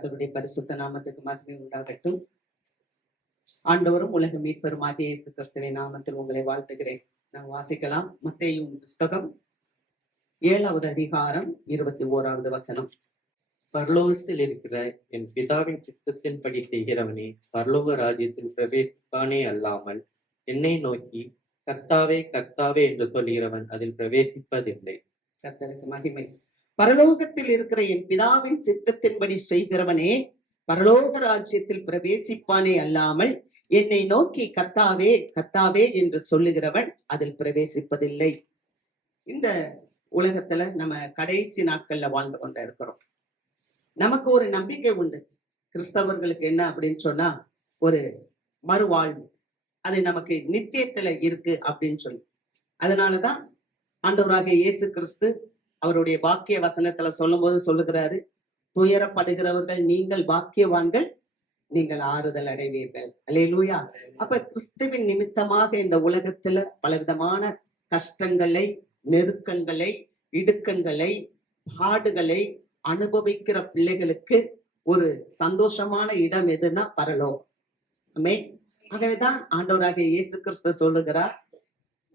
கர்த்தருடைய பரிசுத்த நாமத்துக்கு மகிமை உண்டாகட்டும். ஆண்டவரும் உலக மீட்பெருமாகிய இயேசு கிறிஸ்துவின் நாமத்தில் உங்களை வாழ்த்துகிறேன். நாம் வாசிக்கலாம். மத்தேயு புஸ்தகம் 7வது அதிகாரம் 21வது வசனம். பரலோகத்தில் இருக்கிற என் பிதாவின் சித்தத்தின்படி செய்கிறவனே பரலோக ராஜ்யத்தில் பிரவேசிப்பானே அல்லாமல் என்னை நோக்கி கர்த்தாவே கர்த்தாவே என்று சொல்கிறவன் அதில் பிரவேசிப்பதில்லை. கர்த்தருக்கு மகிமை. பரலோகத்தில் இருக்கிற என் பிதாவின் சித்தத்தின்படி செய்கிறவனே பரலோக ராஜ்யத்தில் பிரவேசிப்பானே அல்லாமல் என்னை நோக்கி கர்த்தாவே கர்த்தாவே என்று சொல்லுகிறவன் அதில் பிரவேசிப்பதில்லை. இந்த உலகத்துல நம்ம கடைசி நாட்கள்ல வாழ்ந்து கொண்ட இருக்கிறோம். நமக்கு ஒரு நம்பிக்கை உண்டு. கிறிஸ்தவர்களுக்கு என்ன அப்படின்னு சொன்னா ஒரு மறுவாழ்வு, அது நமக்கு நித்தியத்துல இருக்கு அப்படின்னு சொல்லி. அதனாலதான் ஆண்டவராகிய இயேசு கிறிஸ்து அவருடைய வாக்கிய வசனத்துல சொல்லும் போது சொல்லுகிறாரு, துயரப்படுகிறவர்கள் நீங்கள் பாக்கியவான்கள், நீங்கள் ஆறுதல் அடைவீர்கள். அல்லேலூயா. அப்ப கிறிஸ்துவின் நிமித்தமாக இந்த உலகத்துல பலவிதமான கஷ்டங்களை, நெருக்கங்களை, இடுக்கங்களை, பாடுகளை அனுபவிக்கிற பிள்ளைகளுக்கு ஒரு சந்தோஷமான இடம் எதுன்னா பரலோகம். ஆமென். ஆகவேதான் ஆண்டவராகிய இயேசு கிறிஸ்து சொல்லுகிறார்,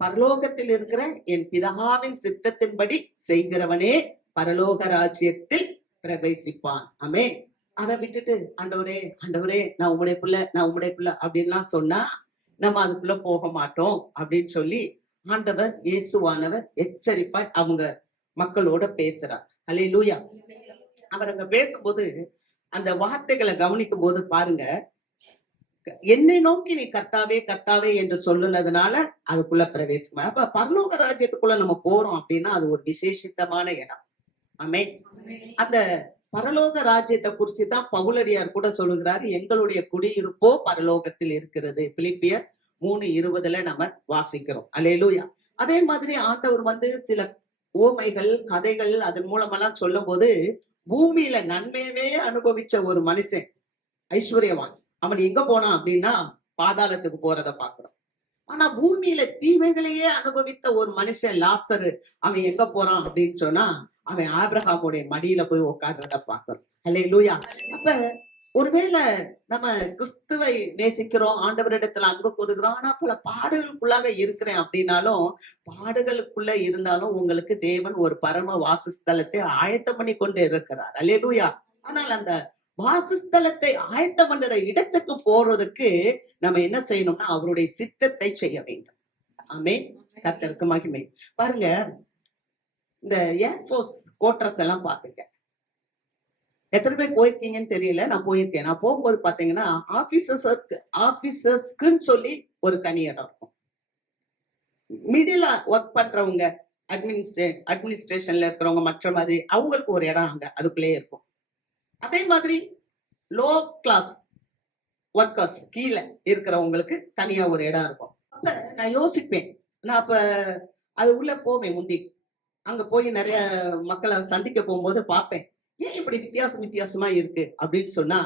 பரலோகத்தில் இருக்கிற என் பிதாவின் சித்தத்தின்படி செய்கிறவனே பரலோக ராஜ்யத்தில் பிரவேசிப்பான். ஆமென். அதை விட்டுட்டு ஆண்டவரே ஆண்டவரே நான் உம்முடைய பிள்ளை அப்படின்லாம் சொன்னா நம்ம அதுக்குள்ள போக மாட்டோம் அப்படின்னு சொல்லி ஆண்டவர் இயேசுவானவர் எச்சரிப்பாய் அவங்க மக்களோட பேசுறார். அல்லேலூயா. அவர் அங்க பேசும்போது அந்த வார்த்தைகளை கவனிக்கும் போது பாருங்க, என்னை நோக்கி நீ கர்த்தாவே கர்த்தாவே என்று சொல்லுனதுனால அதுக்குள்ள பிரவேசமா. அப்ப பரலோக ராஜ்யத்துக்குள்ள நம்ம போறோம் அப்படின்னா அது ஒரு விசேஷித்தமான இடம். ஆமென். அந்த பரலோக ராஜ்யத்தை குறிச்சு தான் பவுலடியார் கூட சொல்லுகிறாரு, எங்களுடைய குடியிருப்போ பரலோகத்தில் இருக்கிறது. பிலிப்பியர் 3:20 நம்ம வாசிக்கிறோம். அல்லேலூயா. அதே மாதிரி ஆண்டவர் சில ஓமைகள் கதைகள் அதன் மூலமெல்லாம் சொல்லும் போது பூமியில நன்மையவே அனுபவிச்ச ஒரு மனுஷன் ஐஸ்வர்யவான், அவன் எங்க போனான் அப்படின்னா பாதாளத்துக்கு போறத பாக்குறோம். ஆனா பூமியில தீமைகளையே அனுபவித்த ஒரு மனுஷன் லாசரு, அவன் எங்க போறான் அப்படின்னு சொன்னா அவன் ஆபிரகாமுடைய மடியில போய் உட்கார்றத பாக்குறோம். அல்லேலூயா. அப்ப ஒருவேளை நம்ம கிறிஸ்துவை நேசிக்கிறோம், ஆண்டவரிடத்துல அன்பு கூறுகிறோம், ஆனா பல பாடுகளுக்குள்ளாக இருக்கிறேன் அப்படின்னாலும், பாடுகளுக்குள்ள இருந்தாலும் உங்களுக்கு தேவன் ஒரு பரம வாசஸ்தலத்தை ஆயத்தம் பண்ணி கொண்டு இருக்கிறார். அல்லேலூயா. ஆனால் அந்த வாசஸ்தலத்தை ஆயத்தம் பண்ற இடத்துக்கு போறதுக்கு நம்ம என்ன செய்யணும்னா அவருடைய சித்தத்தை செய்ய வேண்டும். ஆமென். கர்த்தருக்கு மகிமை. பாருங்க, இந்த ஏர்போர்ஸ் கோட்ரஸ் எல்லாம் பாத்துங்க, எத்தனை பேர் போயிருக்கீங்கன்னு தெரியல. நான் போயிருக்கேன். நான் போகும்போது பாத்தீங்கன்னா ஆபீசர்ஸ்க்குன்னு சொல்லி ஒரு தனி இடம் இருக்கும். மிடில் ஒர்க் பண்றவங்க, அட்மினிஸ்ட்ரேஷன்ல இருக்கிறவங்க மற்ற மாதிரி அவங்களுக்கு ஒரு இடம் அங்க அதுக்குள்ளேயே இருக்கும். அதே மாதிரி லோ கிளாஸ் ஒர்க்கர்ஸ் கீழே இருக்கிறவங்களுக்கு தனியா ஒரு இடம் இருக்கும். அப்ப நான் யோசிப்பேன், நான் அப்ப அது உள்ள போவேன். முந்தி அங்க போய் நிறைய மக்களை சந்திக்க போகும்போது பார்ப்பேன், ஏன் இப்படி வித்தியாசமா இருக்கு அப்படின்னு சொன்னா,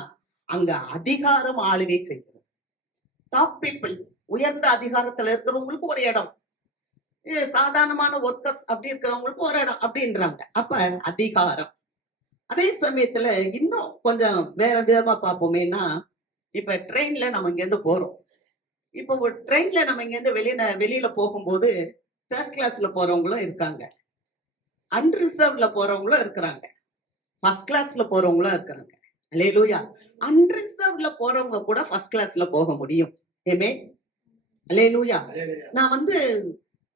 அங்க அதிகாரம் ஆளுகை செய்கிறது. டாப் பீப்புள், உயர்ந்த அதிகாரத்துல இருக்கிறவங்களுக்கு ஒரு இடம், சாதாரணமான ஒர்க்கர்ஸ் அப்படி இருக்கிறவங்களுக்கு ஒரு இடம் அப்படின்றாங்க. அப்ப அதிகாரம். அதே சமயத்துல இன்னும் கொஞ்சம் வேற விதமா பார்ப்போமேனா, இப்ப ட்ரெயின்ல நம்ம இங்க இருந்து போறோம். இப்ப ஒரு ட்ரெயின்ல நம்ம இங்க இருந்து வெளியில போகும்போது தேர்ட் கிளாஸ்ல போறவங்களும் இருக்காங்க, அன்ரிசர்வ்ல போறவங்களும் இருக்கிறாங்க, ஃபர்ஸ்ட் கிளாஸ்ல போறவங்களும் இருக்கிறாங்க. அல்லேலூயா. அன்ரிசர்வ்ல போறவங்க கூட ஃபர்ஸ்ட் கிளாஸ்ல போக முடியும். ஏமே. அல்லேலூயா. நான்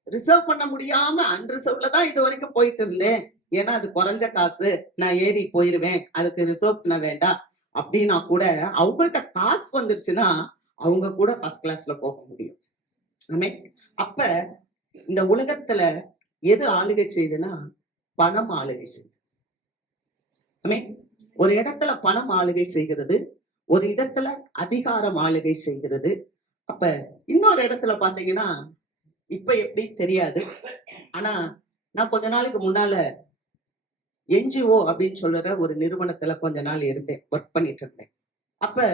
ரிசர்வ் பண்ண முடியாம அன்ரிசர்வ்ல தான் இது வரைக்கும் போயிட்டு இருந்தேன். ஏன்னா அது குறைஞ்ச காசு, நான் ஏறி போயிருவேன், அதுக்கு ரிசர்வ் பண்ண வேண்டாம் அப்படின்னா கூட அவங்கள்ட்ட காசு வந்துருச்சுன்னா அவங்க கூட ஃபர்ஸ்ட் கிளாஸ்ல போக முடியும். ஆமென். அப்ப இந்த உலகத்துல எது ஆளுகை செய்யுதுன்னா பணம் ஆளுகை செய்யுது. ஆமென். ஒரு இடத்துல பணம் ஆளுகை செய்கிறது, ஒரு இடத்துல அதிகாரம் ஆளுகை செய்கிறது. அப்ப இன்னொரு இடத்துல பாத்தீங்கன்னா இப்ப எப்படி தெரியாது, ஆனா நான் கொஞ்ச நாளைக்கு முன்னால என்ஜிஓ அப்படின்னு சொல்ற ஒரு நிறுவனத்துல கொஞ்ச நாள் இருந்தேன், ஒர்க் பண்ணிட்டு இருந்தேன். அப்ப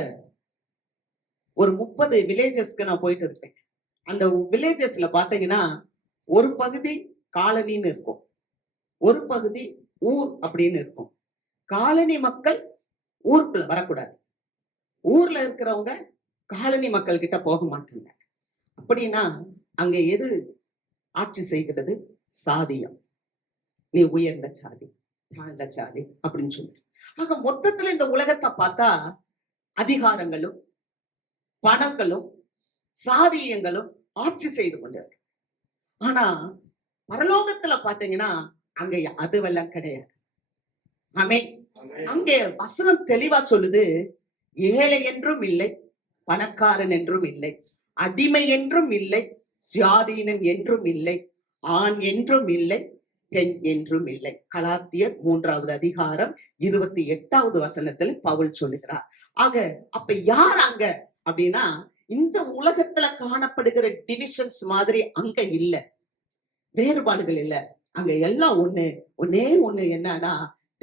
ஒரு 30 வில்லேஜஸ்க்கு நான் போயிட்டு இருந்தேன். அந்த வில்லேஜஸ்ல பாத்தீங்கன்னா ஒரு பகுதி காலனின்னு இருக்கும், ஒரு பகுதி ஊர் அப்படின்னு இருக்கும். காலனி மக்கள் ஊருக்குள்ள வரக்கூடாது. ஊர்ல இருக்கிறவங்க காலனி மக்கள் கிட்ட போக மாட்டாங்க. அப்படின்னா அங்க எது ஆட்சி செய்கிறது? சாதியம். நீ உயர்ந்த சாதி, தாழ்ந்த சாதி அப்படின்னு சொல்லி. ஆக மொத்தத்துல இந்த உலகத்தை பார்த்தா அதிகாரங்களும் பணங்களும் சாதியங்களும் ஆட்சி செய்து கொண்டிருக்கு. ஆனா பரலோகத்துல பாத்தீங்கன்னா அங்க அதுவெல்லாம் கிடையாது. ஆமென். அங்கே வசனம் தெளிவா சொல்லுது, ஏழை என்றும் இல்லை, பணக்காரன் என்றும் இல்லை, அடிமை என்றும் இல்லை, சுயாதீனன் என்றும் இல்லை, ஆண் என்றும் இல்லை, பெண் என்றும் இல்லை. கலாத்தியர் 3வது அதிகாரம் 28வது வசனத்தில் பவுல் சொல்லுகிறார். ஆக அப்ப யார் அங்க அப்படின்னா, இந்த உலகத்துல காணப்படுகிற டிவிஷன்ஸ் மாதிரி அங்க இல்ல, வேறுபாடுகள் இல்ல. அங்க எல்லாம் ஒன்னே ஒண்ணு என்னன்னா,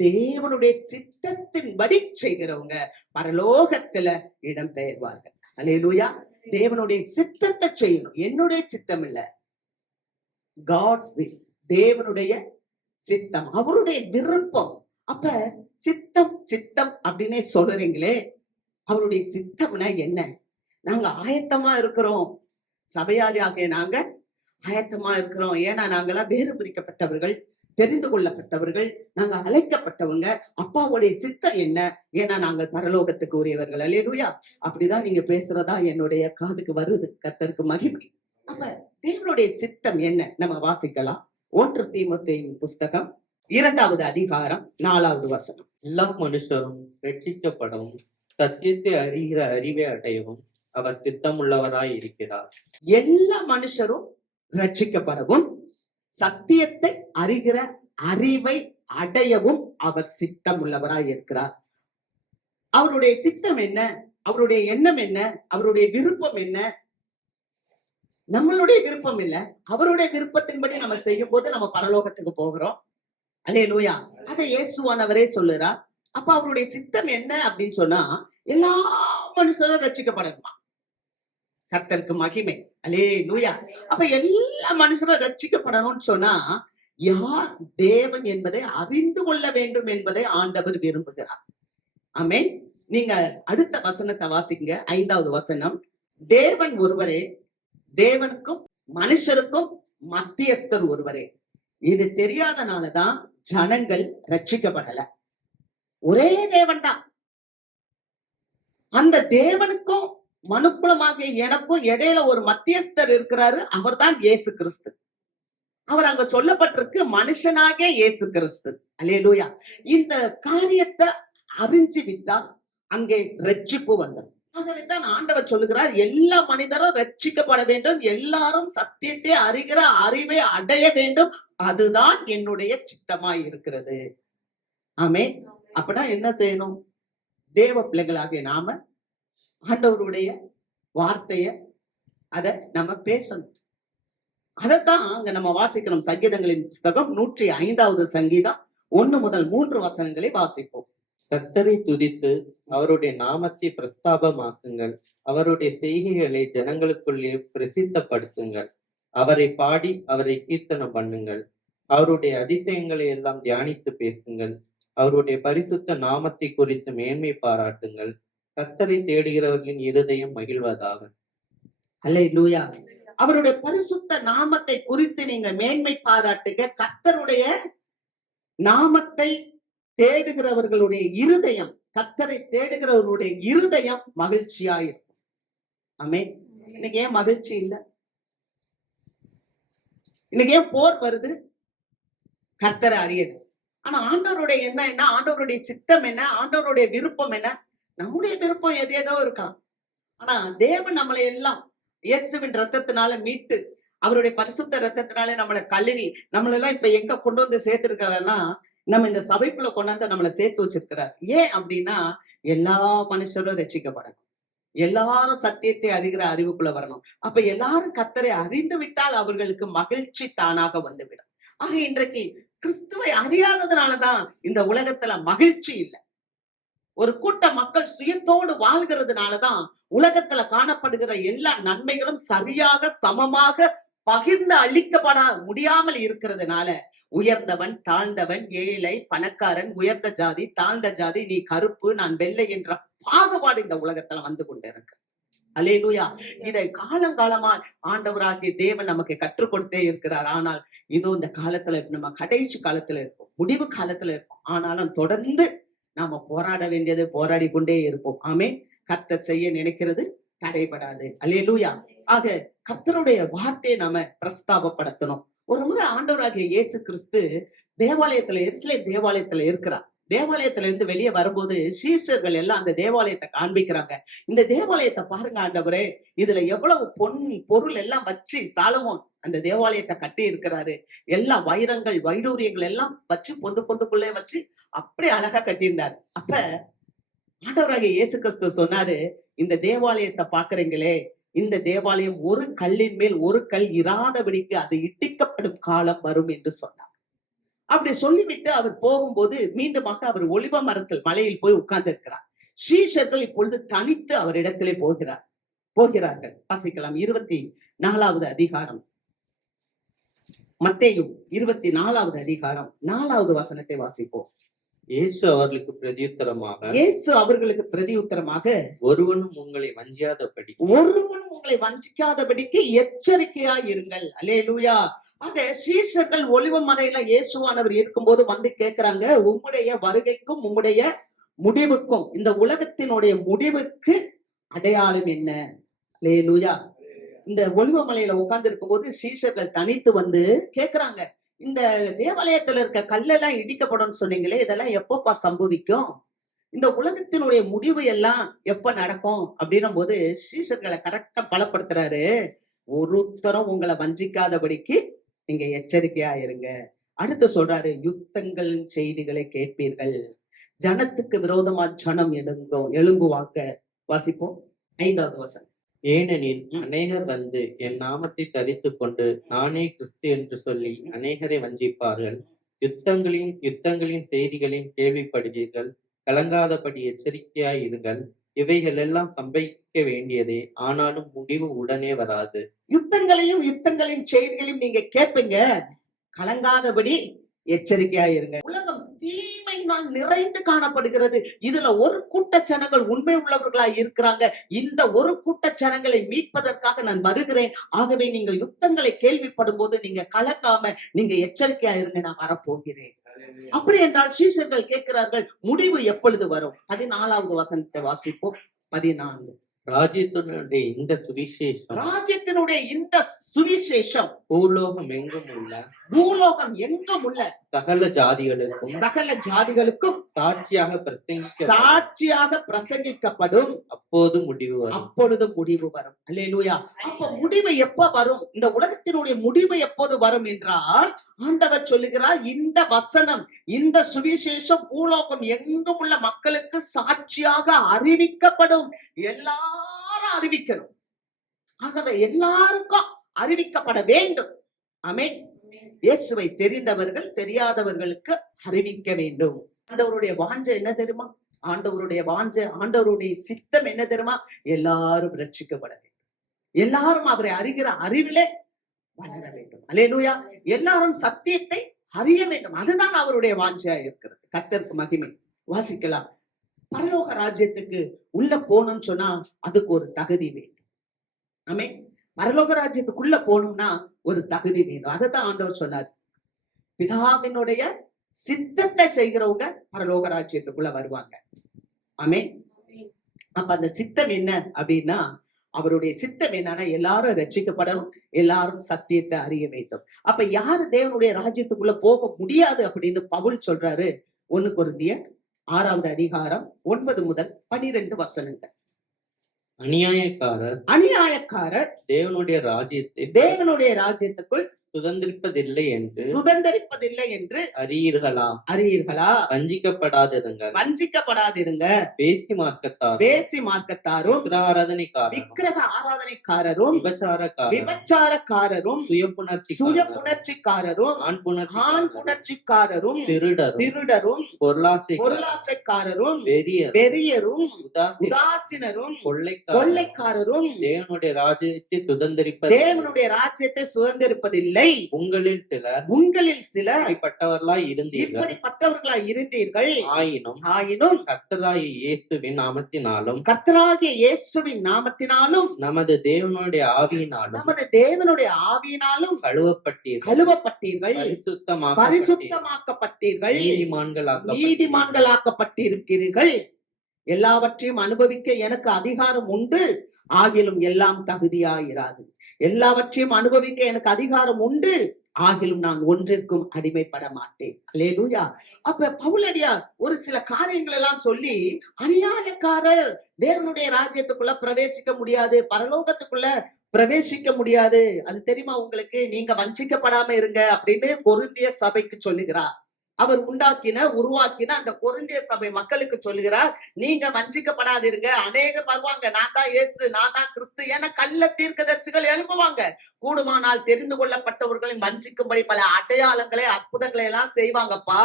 தேவனுடைய சித்தத்தின்படி செய்கிறவங்க பரலோகத்துல இடம் பெயர்வார்கள். அல்லேலூயா. தேவனுடைய சித்தத்தை செய்யணும். என்னுடைய சித்தம் இல்ல, காட்ஸ் வில். தேவனுடைய சித்தம், அவருடைய விருப்பம். அப்ப சித்தம் சித்தம் அப்படின்னே சொல்றீங்களே, அவருடைய சித்தம்னா என்ன? நாங்க ஆயத்தமா இருக்கிறோம். சபையாரியாகிய நாங்க ஆயத்தமா இருக்கிறோம். ஏன்னா நாங்கெல்லாம் வேறு பிரிக்கப்பட்டவர்கள், தெரிந்து கொள்ளப்பட்டவர்கள், நாங்க அழைக்கப்பட்டவங்க. அப்பாவுடைய சித்தம் என்ன? ஏன்னா நாங்கள் பரலோகத்துக்கு உரியவர்கள். அல்லேலூயா. அப்படிதான் நீங்க பேசுறதா என்னுடைய காதுக்கு வருது. கர்த்தருக்கு மகிமை. அப்ப தேவனுடைய சித்தம் என்ன? நம்ம வாசிக்கலாம். 1 தீமோத்தேயுவின் புஸ்தகம் 2வது அதிகாரம் 4வது வசனம். எல்லா மனுஷரும் ரட்சிக்கப்படவும் சத்தியத்தை அறிகிற அறிவை அடையவும் அவர் சித்தமுள்ளவராய் இருக்கிறார். எல்லா மனுஷரும் ரட்சிக்கப்படவும் சத்தியத்தை அறிகிற அறிவை அடையவும் அவர் சித்தம் உள்ளவராய் இருக்கிறார். அவருடைய சித்தம் என்ன? அவருடைய எண்ணம் என்ன? அவருடைய விருப்பம் என்ன? நம்மளுடைய விருப்பம் இல்ல, அவருடைய விருப்பத்தின்படி நம்ம செய்யும் போது நம்ம பரலோகத்துக்கு போகிறோம். அல்லேலூயா. அதை இயேசுவானவரே சொல்லுறார். அப்ப அவருடைய சித்தம் என்ன அப்படின்னு சொன்னா, எல்லா மனுஷரும் ரட்சிக்கப்படணுமா? கர்த்தருக்கு மகிமை. அல்லேலூயா. அப்ப எல்லா மனுஷரும் ரட்சிக்கப்படணும்னு சொன்னா, யார் தேவன் என்பதை அறிந்து கொள்ள வேண்டும் என்பதை ஆண்டவர் விரும்புகிறார். ஆமென். நீங்க அடுத்த வசனத்தை வாசிங்க. 5வது வசனம். தேவன் ஒருவரே, தேவனுக்கும் மனுஷருக்கும் மத்தியஸ்தர் ஒருவரே. இது தெரியாதனாலதான் ஜனங்கள் ரட்சிக்கப்படல. ஒரே தேவன் தான். அந்த தேவனுக்கும் மனுக்குலமாகிய எனக்கும் இடையில ஒரு மத்தியஸ்தர் இருக்கிறாரு. அவர்தான் இயேசு கிறிஸ்து. அவர் அங்க சொல்லப்பட்டிருக்கு, மனுஷனாகிய இயேசு கிறிஸ்து. அல்லேலூயா. இந்த காரியத்தை அறிஞ்சு விட்டால் அங்கே ரட்சிப்பு வந்தது. ஆகவேதான் ஆண்டவர் சொல்லுகிறார், எல்லா மனிதரும் ரட்சிக்கப்பட வேண்டும், எல்லாரும் சத்தியத்தை அறிகிற அறிவை அடைய வேண்டும். அதுதான் என்னுடைய சித்தமாய் இருக்கிறது. ஆமென். அப்படின்னா என்ன செய்யணும்? தேவ பிள்ளைகளாகிய நாம ஆண்டவருடைய வார்த்தைய அத நம்ம பேசணும். அதத்தான் அங்க நம்ம வாசிக்கணும். சங்கீதங்களின் புஸ்தகம் 105வது சங்கீதம் 1 முதல் 3 வசனங்களை வாசிப்போம். கர்த்தரை துதித்து அவருடைய நாமத்தை பிரஸ்தாபமாக்குங்கள். அவருடைய செய்கைகளை ஜனங்களுக்குள்ளே பிரசித்தப்படுத்துங்கள். அவரை பாடி அவரை கீர்த்தனம் பண்ணுங்கள். அவருடைய அதிசயங்களை எல்லாம் தியானித்து பேசுங்கள். அவருடைய பரிசுத்த நாமத்தை குறித்து மேன்மை பாராட்டுங்கள். கர்த்தரை தேடுகிறவர்களின் இருதயம் மகிழ்வதாக. அல்லேலூயா. அவருடைய பரிசுத்த நாமத்தை குறித்து நீங்க மேன்மை பாராட்டுங்க. கர்த்தருடைய நாமத்தை தேடுகிறவர்களுடைய இருதயம், கர்த்தரை தேடுகிறவர்களுடைய இருதயம் மகிழ்ச்சியாயிருக்கும். ஆமென். இன்னைக்கு ஏன் மகிழ்ச்சி இல்ல? இன்னைக்கு ஏன் போர் வருது? கர்த்தரை அறியணும். ஆனா ஆண்டவருடைய எண்ணம் என்ன? ஆண்டவருடைய சித்தம் என்ன? ஆண்டவருடைய விருப்பம் என்ன? நம்முடைய விருப்பம் ஏதோ இருக்கலாம். ஆனா தேவன் நம்மளை எல்லாம் இயேசுவின் ரத்தத்தினால மீட்டு, அவருடைய பரிசுத்த ரத்தத்தினால நம்மளை கழுவி, நம்மளெல்லாம் இப்ப எங்க கொண்டு வந்து சேர்த்திருக்காருன்னா, நம்ம இந்த சபைக்குள்ள கொண்டாந்து நம்மளை சேர்த்து வச்சிருக்கிறார். ஏன் அப்படின்னா, எல்லா மனுஷரும் ரட்சிக்கப்படணும், எல்லாரும் சத்தியத்தை அறிகிற அறிவுக்குள்ள வரணும். அப்ப எல்லாரும் கர்த்தரை அறிந்து விட்டால் அவர்களுக்கு மகிழ்ச்சி தானாக வந்துவிடும். ஆக இன்றைக்கு கிறிஸ்துவை அறியாததுனாலதான் இந்த உலகத்துல மகிழ்ச்சி இல்லை. ஒரு கூட்ட மக்கள் சுயத்தோடு வாழ்கிறதுனாலதான் உலகத்துல காணப்படுகிற எல்லா நன்மைகளும் சரியாக சமமாக பகிர்ந்து அளிக்கப்பட முடியாமல் இருக்கிறதுனால உயர்ந்தவன் தாழ்ந்தவன் ஏழை பணக்காரன் உயர்ந்த ஜாதி தாழ்ந்த ஜாதி நீ கருப்பு நான் வெள்ளை என்ற பாகுபாடு இந்த உலகத்துல வந்து கொண்டிருக்கு. அல்லேலூயா. இதை காலங்காலமா ஆண்டவராகிய தேவன் நமக்கு கற்றுக் கொடுத்தே இருக்கிறார். ஆனால் இதோ இந்த காலத்துல நம்ம கடைசி காலத்துல இருப்போம், முடிவு காலத்துல இருப்போம். ஆனாலும் தொடர்ந்து நாம போராட வேண்டியது போராடி கொண்டே இருப்போம். ஆமே. கர்த்தர் செய்ய நினைக்கிறது தடைபடாது. அல்லேலூயா. ஆக கர்த்தருடைய வார்த்தையை நாம பிரஸ்தாபப்படுத்தணும். ஒரு முறை ஆண்டவராகிய இயேசு கிறிஸ்து தேவாலயத்துல எருசலேம் தேவாலயத்துல இருக்கிறார். தேவாலயத்துல இருந்து வெளியே வரும்போது சீஷர்கள் எல்லாம் அந்த தேவாலயத்தை காண்பிக்கிறாங்க. இந்த தேவாலயத்தை பாருங்க ஆண்டவரே, இதுல எவ்வளவு பொருள் எல்லாம் வச்சு சாலமோன் அந்த தேவாலயத்தை கட்டி இருக்கிறாரு. எல்லாம் வைரங்கள் வைடூரியங்கள் எல்லாம் வச்சு பொந்துக்குள்ளே வச்சு அப்படியே அழகா கட்டியிருந்தாரு. அப்ப ஆண்டவராகிய இயேசு கிறிஸ்து சொன்னாரு, இந்த தேவாலயத்தை பாக்குறீங்களே, இந்த தேவாலயம் ஒரு கல்லின் மேல் ஒரு கல் இராதபடிக்கு அது இடிக்கப்படும் காலம் வரும் என்று சொன்னார். அப்படி சொல்லிவிட்டு அவர் போகும்போது மீண்டுமாக அவர் ஒலிவ மரத்தில் மலையில் போய் உட்கார்ந்து இருக்கிறார். சீஷர்கள் இப்பொழுது தனித்து அவரிடத்திலே போகிறார்கள். வாசிக்கலாம் 24வது அதிகாரம், மத்தேயு 24வது அதிகாரம் 4வது வசனத்தை வாசிப்போம். இயேசு அவர்களுக்கு பிரதியுத்தரமாக ஒருவனும் உங்களை வஞ்சிக்காதபடிக்கு எச்சரிக்கையாய் இருங்கள். அல்லேலூயா. ஆக சீஷர்கள் ஒலிவ மலையில இயேசுவானவர் இருக்கும்போது வந்து கேட்கிறாங்க, உம்முடைய வருகைக்கும் உம்முடைய முடிவுக்கும், இந்த உலகத்தினுடைய முடிவுக்கு அடையாளம் என்ன? அல்லேலூயா. இந்த ஒலிவ மலையில உட்கார்ந்து இருக்கும்போது சீஷர்கள் தனித்து வந்து கேட்கிறாங்க, இந்த தேவாலயத்துல இருக்க கல்லெல்லாம் இடிக்கப்படும் சொன்னீங்களே, இதெல்லாம் எப்பப்பா சம்பவிக்கும்? இந்த உலகத்தினுடைய முடிவு எல்லாம் எப்ப நடக்கும் அப்படின்னும் போது சீஷர்களை கரெக்டா பலப்படுத்துறாரு. ஒருத்தரும் உங்களை வஞ்சிக்காதபடிக்கு நீங்க எச்சரிக்கையா இருங்க. அடுத்து சொல்றாரு, யுத்தங்களின் செய்திகளை கேட்பீர்கள், ஜனத்துக்கு விரோதமா ஜனம் எழும்புவாங்க. வாசிப்போம் 5வது வசனம். ஏனெனில் அநேகர் வந்து என் நாமத்தை தரித்துக் கொண்டு நானே கிறிஸ்து என்று சொல்லி அநேகரை வஞ்சிப்பார்கள். யுத்தங்களின் செய்திகளையும் கேள்விப்படுவீர்கள், கலங்காதபடி எச்சரிக்கையாய் இருங்கள். இவைகள் எல்லாம் சம்பவிக்க வேண்டியதே, ஆனாலும் முடிவு உடனே வராது. யுத்தங்களின் செய்திகளையும் நீங்க கேட்பீங்க, கலங்காதபடி எச்சரிக்கையா இருங்க. உலகம் தீமையினால் நிறைந்து காணப்படுகிறது. இதுல ஒரு கூட்ட ஜனங்கள் உண்மை உள்ளவர்களாய் இருக்கிறாங்க. இந்த ஒரு கூட்ட ஜனங்களை மீட்பதற்காக நான் வருகிறேன். ஆகவே நீங்கள் யுத்தங்களை கேள்விப்படும் போது நீங்க கலக்காம நீங்க எச்சரிக்கையா இருங்க, நான் வரப்போகிறேன். அப்படி என்றால் சீஷர்கள் கேட்கிறார்கள், முடிவு எப்பொழுது வரும்? 14வது வசனத்தை வாசிப்போம். 14. ராஜ்யத்தினுடைய இந்த சுவிசேஷம் பூலோகம் எங்கும் உள்ள சகல ஜாதிகளுக்கும் சாட்சியாக பிரசங்கிக்கப்படும். அப்பொழுது முடிவு வரும். அல்லேலூயா. அப்ப முடிவு எப்ப வரும்? இந்த உலகத்தினுடைய முடிவு எப்போது வரும் என்றால், ஆண்டவர் சொல்லுகிறார், இந்த வசனம், இந்த சுவிசேஷம் பூலோகம் எங்கும் உள்ள மக்களுக்கு சாட்சியாக அறிவிக்கப்படும். எல்லாரும் அறிவிக்கணும். ஆகவே எல்லாருக்கும் அறிவிக்கப்பட வேண்டும். ஆமென். இயேசுவை தெரிந்தவர்கள் தெரியாதவர்களுக்கு அறிவிக்க வேண்டும். ஆண்டவருடைய வாஞ்சை என்ன தெரியுமா? ஆண்டவருடைய சித்தம் என்ன தெரியுமா? எல்லாரும் ரட்சிக்கப்பட வேண்டும். எல்லாரும் அவரை அறிகிற அறிவிலே வளர வேண்டும். அல்லேலூயா. எல்லாரும் சத்தியத்தை அறிய வேண்டும். அதுதான் அவருடைய வாஞ்சையா இருக்கிறது. கர்த்தருக்கு மகிமை. வாசிக்கலாம். பரலோக ராஜ்யத்துக்கு உள்ள போகணும்னு சொன்னா அதுக்கு ஒரு தகுதி வேணும். ஆமென். பரலோக ராஜ்யத்துக்குள்ள போகணும்னா ஒரு தகுதி வேணும். அதைத்தான் ஆண்டவர் சொன்னார். பிதாவினுடைய சித்தத்தை செய்கிறவங்க பரலோக ராஜ்யத்துக்குள்ள வருவாங்க. ஆமென். அப்ப அந்த சித்தம் என்ன அப்படின்னா, அவருடைய சித்தம் என்னன்னா எல்லாரும் ரட்சிக்கப்படணும், எல்லாரும் சத்தியத்தை அறிய வேண்டும். அப்ப யாரு தேவனுடைய ராஜ்யத்துக்குள்ள போக முடியாது அப்படின்னு பவுல் சொல்றாரு. 1 கொரிந்தியர் 6வது அதிகாரம் 9 முதல் 12 வசனங்கள். அநியாயக்காரர் தேவனுடைய ராஜ்யத்துக்குள் சுதந்திரிப்பதில்லை என்று சுதந்திரிப்பதில்லை என்று அறியீர்களா? அறியீர்களா? வஞ்சிக்கப்படாதிருங்கள். வஞ்சிக்கப்படாதிருங்க. வேசி மார்க்கத்தாரும் வேசி மார்க்கத்தாரும் விக்கிரகாராதனைக்காரரும் விக்கிரக ஆராதனைக்காரரும் விபச்சாரக்காரரும் விபச்சாரக்காரரும் சுய சுய புணர்ச்சிக்காரரும் புணர்ச்சிக்காரரும் ஆண் ஆண் புணர்ச்சிக்காரரும் புணர்ச்சிக்காரரும் திருடரும் திருடரும் பொருளாசைக்காரரும் பொருளாசைக்காரரும் வெறியரும் வெறியரும் உதாசீனரும் உதாசீனரும் கொள்ளைக்காரரும் கொள்ளைக்காரரும் தேவனுடைய ராஜ்யத்தை சுதந்திரிப்பது தேவனுடைய ராஜ்யத்தை சுதந்திரிப்பதில்லை. உங்களில் சிலர் இப்படிப்பட்டவர்களாய் இருந்தீர்கள். இப்படிப்பட்டவர்களாய் இருந்தீர்கள். ஆயினும் கர்த்தராகிய இயேசுவின் நாமத்தினாலும் கர்த்தராகிய இயேசுவின் நாமத்தினாலும் நமது தேவனுடைய ஆவியினாலும் நமது தேவனுடைய ஆவியினாலும் கழுவப்பட்டீர்கள், பரிசுத்தமாக்கப்பட்டீர்கள், நீதிமான்களாக்கப்பட்டிருக்கிறீர்கள். எல்லாவற்றையும் அனுபவிக்க எனக்கு அதிகாரம் உண்டு, ஆகிலும் எல்லாம் தகுதியாயிராது. எல்லாவற்றையும் அனுபவிக்க எனக்கு அதிகாரம் உண்டு, ஆகிலும் நான் ஒன்றிற்கும் அடிமைப்பட மாட்டேன். அல்லேலூயா. அப்ப பவுலடியார் ஒரு சில காரியங்கள் எல்லாம் சொல்லி, அநியாயக்காரர் தேவனுடைய ராஜ்யத்துக்குள்ள பிரவேசிக்க முடியாது, பரலோகத்துக்குள்ள பிரவேசிக்க முடியாது, அது தெரியுமா உங்களுக்கு? நீங்க வஞ்சிக்கப்படாம இருங்க அப்படின்னு கொரிந்திய சபைக்கு சொல்லுகிறார். அவர் உருவாக்கின அந்த கொரிந்திய சபை மக்களுக்கு சொல்லுகிறார், நீங்க வஞ்சிக்கப்படாதிருங்க. அநேகர் வருவாங்க, நான் தான் இயேசு, நான் தான் கிறிஸ்து என கள்ள தீர்க்கதரிசிகள் எழுப்புவாங்க. கூடுமானால் தெரிந்து கொள்ளப்பட்டவர்களின் வஞ்சிக்கும்படி பல அடையாளங்களை அற்புதங்களை எல்லாம் செய்வாங்கப்பா.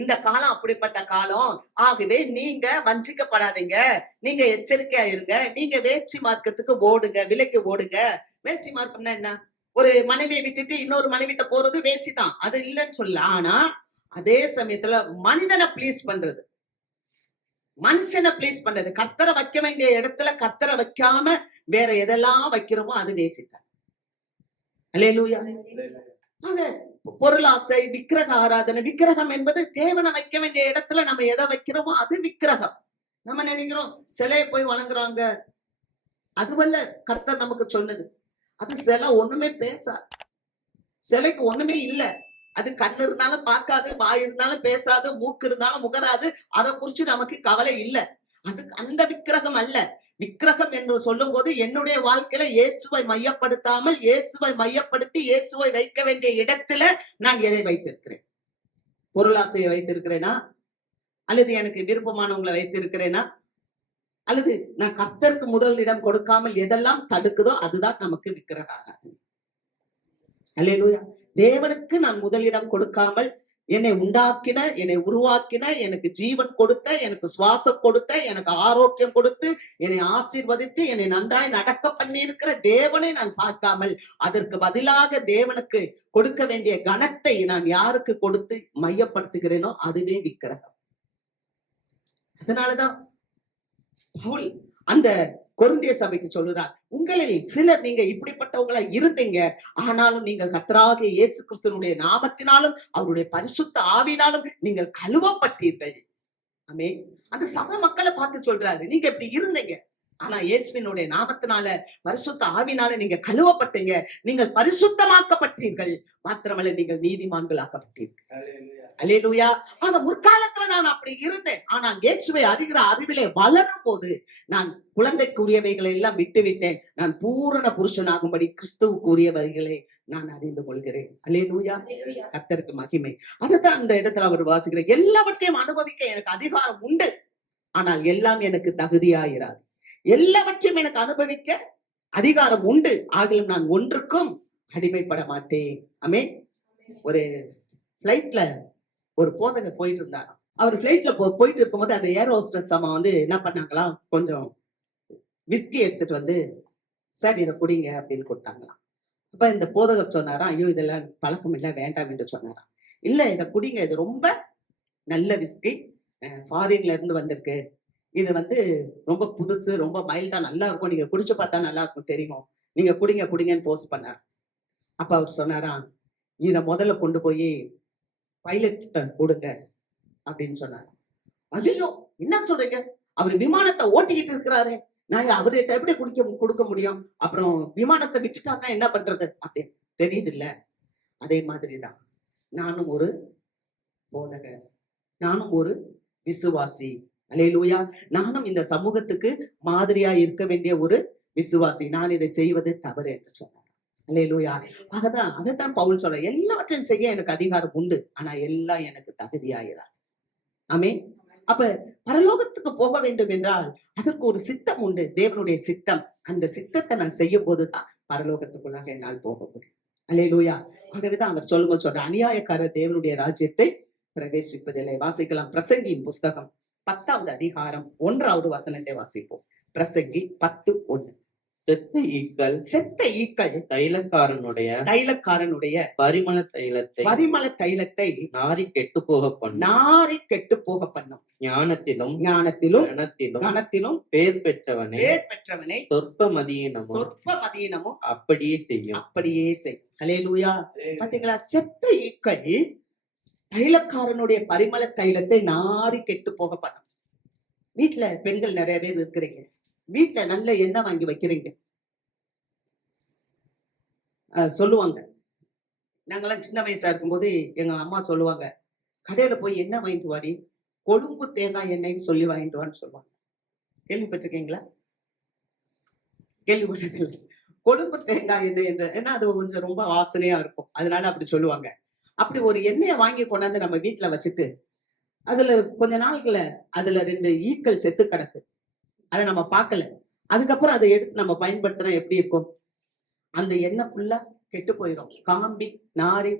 இந்த காலம் அப்படிப்பட்ட காலம். ஆகவே நீங்க வஞ்சிக்கப்படாதீங்க, நீங்க எச்சரிக்கையா இருங்க. நீங்க வேசி மார்க்கத்துக்கு ஓடுங்க, விலைக்கு ஓடுங்க. வேசி மார்க்கம்னா என்ன? ஒரு மனைவியை விட்டுட்டு இன்னொரு மனைவிட்ட போறது வேசிதான், அது இல்லைன்னு சொல்ல. ஆனா அதே சமயத்துல மனிதனை ப்ளீஸ் பண்றது, மனுஷனை ப்ளீஸ் பண்றது, கர்த்தரை வைக்க வேண்டிய இடத்துல கர்த்தரை வைக்காம வேற எதெல்லாம் வைக்கிறோமோ அது வேசித்தான். அல்லேலூயா. ஆக பொருளாசை, விக்கிரக ஆராதனை. விக்கிரகம் என்பது தேவனை வைக்க வேண்டிய இடத்துல நம்ம எதை வைக்கிறோமோ அது விக்கிரகம். நம்ம நினைக்கிறோம் சிலையை போய் வணங்குறாங்க, அதுவல்ல கர்த்தர் நமக்கு சொன்னது. அது சிலை ஒண்ணுமே பேசாது, சிலைக்கு ஒண்ணுமே இல்லை. அது கண்ணு இருந்தாலும் பார்க்காது, வாய் இருந்தாலும் பேசாது, மூக்கு இருந்தாலும் முகராது. அதை குறிச்சு நமக்கு கவலை இல்லை. அது அந்த விக்கிரகம் அல்ல. விக்கிரகம் என்று சொல்லும் போது என்னுடைய வாழ்க்கையில இயேசுவை மையப்படுத்தாமல், இயேசுவை மையப்படுத்தி இயேசுவை வைக்க வேண்டிய இடத்துல நான் எதை வைத்திருக்கிறேன்? பொருளாசையை வைத்திருக்கிறேனா? அல்லது எனக்கு விருப்பமானவங்களை வைத்திருக்கிறேனா? அல்லது நான் கர்த்தருக்கு முதல் இடம் கொடுக்காமல் எதெல்லாம் தடுக்குதோ அதுதான் நமக்கு விக்கிரக ஆராதனை. அல்லேலூயா. தேவனுக்கு நான் முதலிடம் கொடுக்காமல், என்னை உண்டாக்கின, என்னை உருவாக்கின, எனக்கு ஜீவன் கொடுத்த, எனக்கு சுவாசம் கொடுத்த, எனக்கு ஆரோக்கியம் கொடுத்து, என்னை ஆசீர்வதித்து, என்னை நன்றாய் நடக்க பண்ணி இருக்கிற தேவனை நான் பார்க்காமல், அதற்கு பதிலாக தேவனுக்கு கொடுக்க வேண்டிய கனத்தை நான் யாருக்கு கொடுத்து மையப்படுத்துகிறேனோ அதுவே விக்கிரகம். அதனாலதான் பவுல் அந்த கொரிந்திய சபைக்கு சொல்லுறார், உங்களில் சிலர் நீங்க இப்படிப்பட்டவங்களா இருந்தீங்க, ஆனாலும் நீங்கள் கர்த்தராகிய இயேசு கிறிஸ்துவினுடைய நாமத்தினாலும் அவருடைய பரிசுத்த ஆவியினாலும் நீங்கள் கழுவப்பட்டீர்கள். ஆமென். அந்த சபை மக்களை பார்த்து சொல்றாரு, நீங்க இப்படி இருந்தீங்க, ஆனா இயேசுவினுடைய நாமத்தினால பரிசுத்த ஆவியினால நீங்க கழுவப்பட்டீங்க, நீங்கள் பரிசுத்தமாக்கப்பட்டீர்கள், மாத்திரமல்ல நீங்கள் நீதிமான்களாக்கப்பட்டீர்கள். அல்லேலூயா. ஆனா முற்காலத்துல நான் அப்படி இருந்தேன், ஆனால் இயேசுவை அறிகிற அறிவிலே வளரும் போது நான் குழந்தைக்குரியவைகளை எல்லாம் விட்டுவிட்டேன். நான் பூரண புருஷனாகும்படி கிறிஸ்துவுக்குரியவைகளை நான் அறிந்து கொள்கிறேன். அல்லேலூயா. கர்த்தருக்கு மகிமை. அதுதான் அந்த இடத்துல அவர் வாசிக்கிறேன். எல்லாவற்றையும் அனுபவிக்க எனக்கு அதிகாரம் உண்டு, ஆனால் எல்லாம் எனக்கு தகுதியாயிராது. எல்லாவற்றையும் எனக்கு அனுபவிக்க அதிகாரம் உண்டு, ஆகிலும் நான் ஒன்றுக்கும் அடிமைப்பட மாட்டேன். ஆமென். ஒரு பிளைட்ல ஒரு போதகர் போயிட்டு இருந்தார். அவர் பிளைட்ல போயிட்டு இருக்கும்போது அந்த ஏர் ஹோஸ்டஸ் அம்மா என்ன பண்ணாங்களாம், கொஞ்சம் விஸ்கி எடுத்துட்டு வந்து, சார் இதை குடிங்க அப்படின்னு கொடுத்தாங்களாம். அப்ப இந்த போதகர் சொன்னாராம், ஐயோ இதெல்லாம் பழக்கம் இல்லை, வேண்டாம் என்று சொன்னாராம். இல்ல இதை குடிங்க, இது ரொம்ப நல்ல விஸ்கி, ஃபாரின்ல இருந்து வந்திருக்கு, இது ரொம்ப புதுசு, ரொம்ப மைல்டா நல்லா இருக்கும், நீங்க குடிச்சு பார்த்தா நல்லா இருக்கும் தெரியும், நீங்க குடிங்க குடிங்கன்னு போஸ்ட் பண்ணார். அப்ப அவர் சொன்னாராம், இத முதல்ல கொண்டு போய் பைலட் கொடுங்க அப்படின்னு சொன்னார். ஐயோ என்ன சொல்றீங்க, அவர் விமானத்தை ஓட்டிக்கிட்டு இருக்கிறாரு, நான் அவர்கிட்ட எப்படி கொடுக்க முடியும், அப்புறம் விமானத்தை விட்டுட்டாங்கன்னா என்ன பண்றது அப்படின்னு தெரியுது இல்ல. அதே மாதிரிதான் நானும் ஒரு போதகர், நானும் ஒரு விசுவாசி. அல்லேலூயா. நானும் இந்த சமூகத்துக்கு மாதிரியா இருக்க வேண்டிய ஒரு விசுவாசி. நான் இதை செய்வது தவறு என்று சொன்னார். அல்லேலூயா. ஆகதான் அதைத்தான் பவுல் சொல்ற, எல்லாவற்றையும் செய்ய எனக்கு அதிகாரம் உண்டு, ஆனா எல்லாம் எனக்கு தகுதியாயிராது. ஆமென். அப்ப பரலோகத்துக்கு போக வேண்டும் என்றால் அதற்கு ஒரு சித்தம் உண்டு, தேவனுடைய சித்தம். அந்த சித்தத்தை நான் செய்யும் போதுதான் பரலோகத்துக்குள்ளாக என்னால் போக முடியும். அல்லேலூயா. ஆகவேதான் அவர் சொல்லும்போது சொல்ற, அநியாயக்காரர் தேவனுடைய ராஜ்யத்தை பிரவேசிப்பதில்லை. வாசிக்கலாம். பிரசங்கியின் புஸ்தகம் 10வது அதிகாரம் 1வது வசனத்தை வாசிப்போம். பிரசங்கி 10:1. செத்த ஈக்கள் தைலக்காரனுடைய பரிமள தைலத்தை நாரி கெட்டு போக பண்ணும். ஞானத்திலும் கனத்திலும் பேர் பெற்றவனை சொற்ப மதியினமும் அப்படியே செய். அல்லேலூயா. பாத்தீங்களா? செத்த ஈக்கள் தைலக்காரனுடைய பரிமள தைலத்தை நாரி கெட்டு போக பண்ணும். வீட்டுல பெண்கள் நிறைய பேர் இருக்கிறீங்க, வீட்டுல நல்ல எண்ணெய் வாங்கி வைக்கிறீங்க. சொல்லுவாங்க, நாங்கெல்லாம் சின்ன வயசா இருக்கும்போது எங்க அம்மா சொல்லுவாங்க, கடையில போய் எண்ணெய் வாங்கிட்டு வாடி, கொழும்பு தேங்காய் எண்ணெய்ன்னு சொல்லி வாங்கிட்டு வான்னு சொல்லுவாங்க. கேள்விப்பட்டிருக்கீங்களா? கேள்விப்பட்டிருக்கீங்க? கொழும்பு தேங்காய் எண்ணெய் என்று, ஏன்னா அது கொஞ்சம் ரொம்ப வாசனையா இருக்கும், அதனால அப்படி சொல்லுவாங்க. அப்படி ஒரு எண்ணெயை வாங்கி கொண்டாந்து நம்ம வீட்டுல வச்சுட்டு, அதுல கொஞ்ச நாள்ல அதுல 2 ஈக்கள் செத்து கிடக்கு. அதை நம்ம பார்க்கல. அதுக்கப்புறம் அதை எடுத்து நம்ம பயன்படுத்தினா எப்படி இருக்கும்? அந்த எண்ணெய் ஃபுல்லா கெட்டு போயிடும், காம்பி நாரி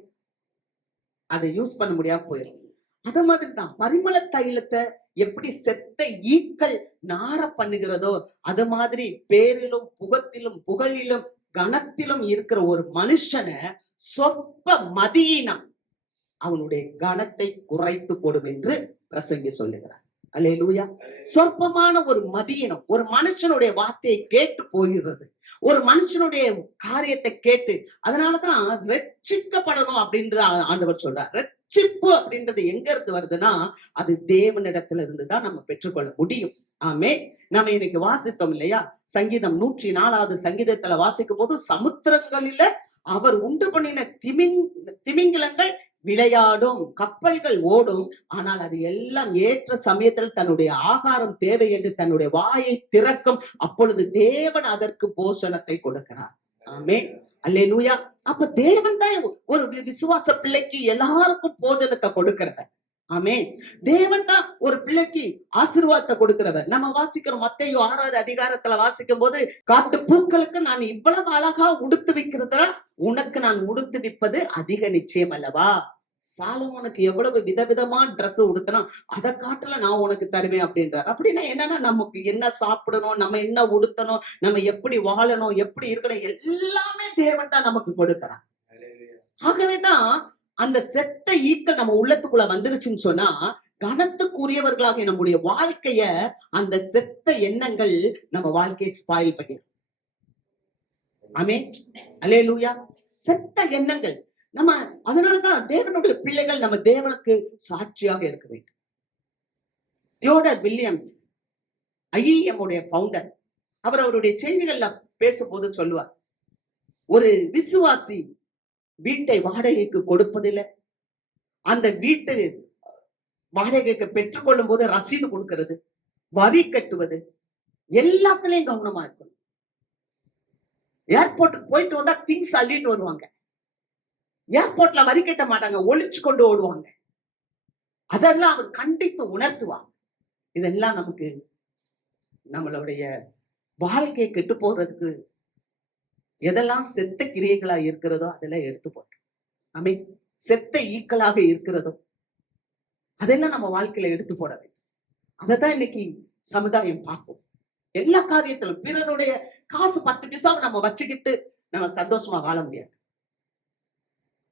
அதை யூஸ் பண்ண முடியாம போயிடும். அத மாதிரிதான் பரிமள தைலத்தை எப்படி செத்த ஈக்கள் நார பண்ணுகிறதோ, அது மாதிரி பேரிலும் புகழிலும் கனத்திலும் இருக்கிற ஒரு மனுஷனை சொற்ப மதியினம் அவனுடைய கனத்தை குறைத்து போடும் என்று பிரசங்கி சொல்லுகிறார். அல்லேலூயா. சொற்பமான ஒரு மதியினம் ஒரு மனுஷனுடைய வார்த்தையை கேட்டு போகிறது, ஒரு மனுஷனுடைய காரியத்தை கேட்டு. அதனாலதான் ரட்சிக்கப்படணும் அப்படின்ற ஆண்டவர் சொல்றார். ரட்சிப்பு அப்படின்றது எங்க இருந்து வருதுன்னா, அது தேவனிடத்துல இருந்துதான் நம்ம பெற்றுக்கொள்ள முடியும். ஆமே. நம்ம இன்னைக்கு வாசித்தோம் இல்லையா? சங்கீதம் 104வது சங்கீதத்துல வாசிக்கும் போது, சமுத்திரங்களில அவர் உண்டு பண்ணின திமிங்கிலங்கள் விளையாடும், கப்பல்கள் ஓடும், ஆனால் அது எல்லாம் ஏற்ற சமயத்தில் தன்னுடைய ஆகாரம் தேவை என்று தன்னுடைய வாயை திறக்கும், அப்பொழுது தேவன் அதற்கு போஷணத்தை கொடுக்கிறார். ஆமே. அல்லேலூயா. அப்ப தேவன் தான் ஒரு விசுவாச பிள்ளைக்கு எல்லாருக்கும் போஜனத்தை கொடுக்கிறவர். ஆமே. தேவன் தான் ஒரு பிள்ளைக்கு ஆசீர்வாதத்தை கொடுக்கிறவர். நம்ம வாசிக்கிறோம் மத்தேயு 6வது அதிகாரத்துல வாசிக்கும் போது, காட்டு பூக்களுக்கு நான் இவ்வளவு அழகா உடுத்து வைக்கிறதுனா உனக்கு நான் உடுத்து விப்பது அதிக நிச்சயம் அல்லவா? சாலமோனுக்கு எவ்வளவு விதவிதமா ட்ரெஸ் உடுத்தினா அதை காட்டுல நான் உனக்கு தருவேன் அப்படின்றார். அப்படின்னா என்னன்னா, நமக்கு என்ன சாப்பிடணும், நம்ம என்ன உடுத்தணும், நம்ம எப்படி வாழணும், எப்படி இருக்கணும், எல்லாமே தேவன் தான் நமக்கு கொடுக்கிறான். ஆகவேதான் அந்த செத்த ஈக்கள் நம்ம உள்ளத்துக்குள்ள வந்துருச்சுன்னு சொன்னா, கனத்துக்குரியவர்களாக நம்முடைய வாழ்க்கைய அந்த செத்த எண்ணங்கள் நம்ம வாழ்க்கையை ஸ்பாயில் பண்ணிடும். ஆமென். அல்லேலூயா. செத்த எண்ணங்கள் நம்ம, அதனாலதான் தேவனுடைய பிள்ளைகள் நம்ம தேவனுக்கு சாட்சியாக இருக்க வேண்டும். தியோடர் வில்லியம்ஸ் IEM உடைய ஃபவுண்டர், அவர் அவருடைய செய்திகள்ல பேசும்போது சொல்லுவார், ஒரு விசுவாசி வீட்டை வாடகைக்கு கொடுப்பதில்லை, அந்த வீட்டு வாடகைக்கு பெற்றுக்கொள்ளும் போது ரசீது கொடுக்கிறது, வரி கட்டுவது, எல்லாத்துலயும் கவனமா இருக்கணும். ஏர்போர்ட்டுக்கு போயிட்டு வந்தா திங்ஸ் அள்ளிட்டு வருவாங்க, ஏர்போர்ட்ல வரி கட்ட மாட்டாங்க, ஒளிச்சு கொண்டு ஓடுவாங்க. அதெல்லாம் அவர் கண்டித்து உணர்த்துவார். இதெல்லாம் நமக்கு நம்மளுடைய வாழ்க்கையை கெட்டு போறதுக்கு எதெல்லாம் செத்த கிரியைகளா இருக்கிறதோ அதெல்லாம் எடுத்து போட்டோம். ஆமே. செத்த ஈக்களாக இருக்கிறதோ அதெல்லாம் நம்ம வாழ்க்கையில எடுத்து போட வேண்டும். அதைத்தான் இன்னைக்கு சமுதாயம் பார்க்கும். எல்லா காரியத்திலும் பிறருடைய காசு 10 பைசா நம்ம வச்சுக்கிட்டு நம்ம சந்தோஷமா வாழ முடியாது.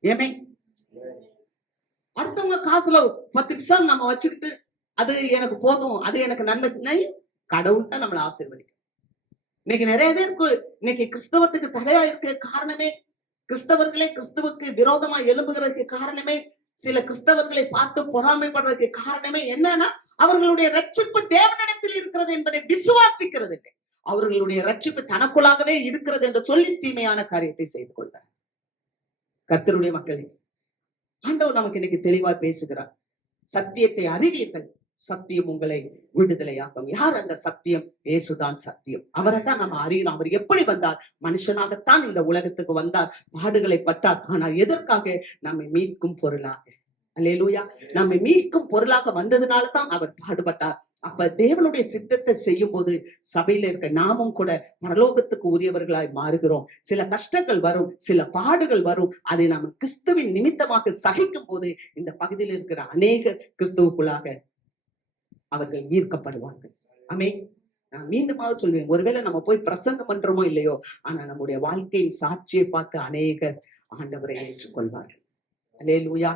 ஏமே. அடுத்தவங்க காசுல 10 பைசா நம்ம வச்சுக்கிட்டு அது எனக்கு போதும், அது எனக்கு நன்மை, கடவுள் தான் நம்மளை ஆசீர்வதிக்கும். இன்னைக்கு நிறைய பேருக்கு இன்னைக்கு கிறிஸ்தவத்துக்கு தடையா இருக்க காரணமே, கிறிஸ்தவர்களே கிறிஸ்துவுக்கு விரோதமா எழும்புகிறதுக்கு காரணமே, சில கிறிஸ்தவர்களை பார்த்து பொறாமைப்படுறதுக்கு காரணமே என்னன்னா, அவர்களுடைய ரட்சிப்பு தேவனிடத்தில் இருக்கிறது என்பதை விசுவாசிக்கிறது இல்லை. அவர்களுடைய ரட்சிப்பு தனக்குள்ளாகவே இருக்கிறது என்று சொல்லி தீமையான காரியத்தை செய்து கொள்கிறார். கர்த்தருடைய மக்களே, ஆண்டவர் நமக்கு இன்னைக்கு தெளிவா பேசுகிறார். சத்தியத்தை அறிவீர்கள், சத்தியம் உங்களை விடுதலையாக்கும். யார் அந்த சத்தியம்? இயேசுதான் சத்தியம். அவரைத்தான் நம்ம அறியணும். அவர் எப்படி வந்தார்? மனுஷனாகத்தான் இந்த உலகத்துக்கு வந்தார், பாடுகளை பட்டார். ஆனால் எதற்காக? நம்மை மீட்கும் பொருளாக. அல்லேலூயா. நம்மை மீட்கும் பொருளாக வந்ததுனால தான் அவர் பாடுபட்டார். அப்ப தேவனுடைய சித்தத்தை செய்யும் போது சபையில இருக்க நாமும் கூட பரலோகத்துக்கு உரியவர்களாய் மாறுகிறோம். சில கஷ்டங்கள் வரும், சில பாடுகள் வரும். அதை நாம் கிறிஸ்துவின் நிமித்தமாக சகிக்கும் போது இந்த பகுதியில் இருக்கிற அநேக கிறிஸ்துவுக்குள்ளாக அவர்கள் ஈர்க்கப்படுவார்கள். ஆமென். நான் மீண்டுமாக சொல்வேன், ஒருவேளை நம்ம போய் பிரசங்கம் பண்றோமோ இல்லையோ, ஆனா நம்முடைய வாழ்க்கையின் சாட்சியை பார்த்து அநேகர் ஆண்டவரை ஏற்றுக்கொள்வார்கள். அல்லேலூயா.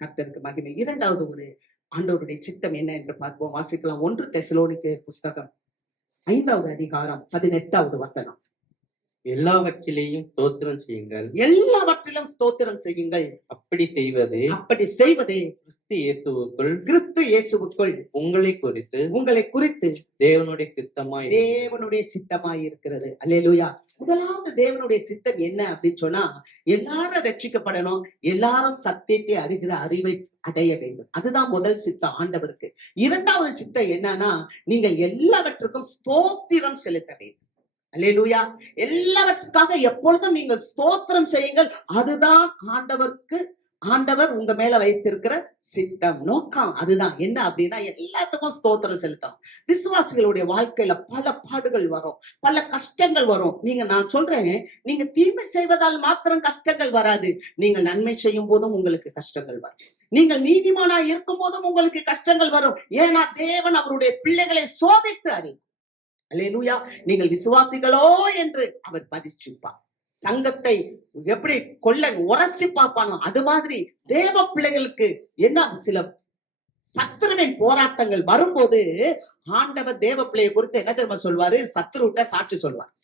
கர்த்தருக்கு மகிமை. இரண்டாவது ஒரு ஆண்டவருடைய சித்தம் என்ன என்று பார்ப்போம். வாசிக்கலாம். 1 தெசலோனிக்கேயர் புஸ்தகம் 5வது அதிகாரம் 18வது வசனம். எல்லாவற்றிலேயும் ஸ்தோத்திரம் செய்யுங்கள். எல்லாவற்றிலும் ஸ்தோத்திரம் செய்யுங்கள். அப்படி செய்வது கிறிஸ்து இயேசுவுக்குள் உங்களை குறித்து தேவனுடைய சித்தமாய் இருக்கிறது. அல்லேலூயா. முதலாவது தேவனுடைய சித்தம் என்ன அப்படின்னு சொன்னா, எல்லாரும் ரட்சிக்கப்படணும், எல்லாரும் சத்தியத்தை அறிகிற அறிவை அடைய வேண்டும். அதுதான் முதல் சித்தம் ஆண்டவருக்கு. இரண்டாவது சித்தம் என்னன்னா, நீங்க எல்லாவற்றுக்கும் ஸ்தோத்திரம் செலுத்த வேண்டும். அல்லேலூயா. எல்லாவற்றுக்காக எப்பொழுதும் நீங்கள் ஸ்தோத்திரம் செய்யுங்கள். அதுதான் ஆண்டவர் உங்க மேல வைத்திருக்கிற சித்தம், நோக்கம். அதுதான் என்ன அப்படின்னா, எல்லாத்துக்கும் ஸ்தோத்திரம் செலுத்தணும். விசுவாசிகளுடைய வாழ்க்கையில பல பாடுகள் வரும், பல கஷ்டங்கள் வரும். நான் சொல்றேன், நீங்க தீமை செய்வதால் மாத்திரம் கஷ்டங்கள் வராது. நீங்கள் நன்மை செய்யும் போதும் உங்களுக்கு கஷ்டங்கள் வரும். நீங்கள் நீதிமானா இருக்கும் போதும் உங்களுக்கு கஷ்டங்கள் வரும். ஏன்னா தேவன் அவருடைய பிள்ளைகளை சோதித்து அறிவார். அல்லேலூயா. நீங்கள் விசுவாசிகளோ என்று அவர் பரீட்சிப்பார். தங்கத்தை எப்படி கொள்ளன் உரசி பார்ப்பானோ அது மாதிரி தேவ பிள்ளைகளுக்கு என்ன சில சத்துருவின் போராட்டங்கள் வரும்போது ஆண்டவர் தேவ பிள்ளையை குறித்து என்ன தெரியுமா சொல்வாரு? சத்துருட்ட சாட்சி சொல்வார்.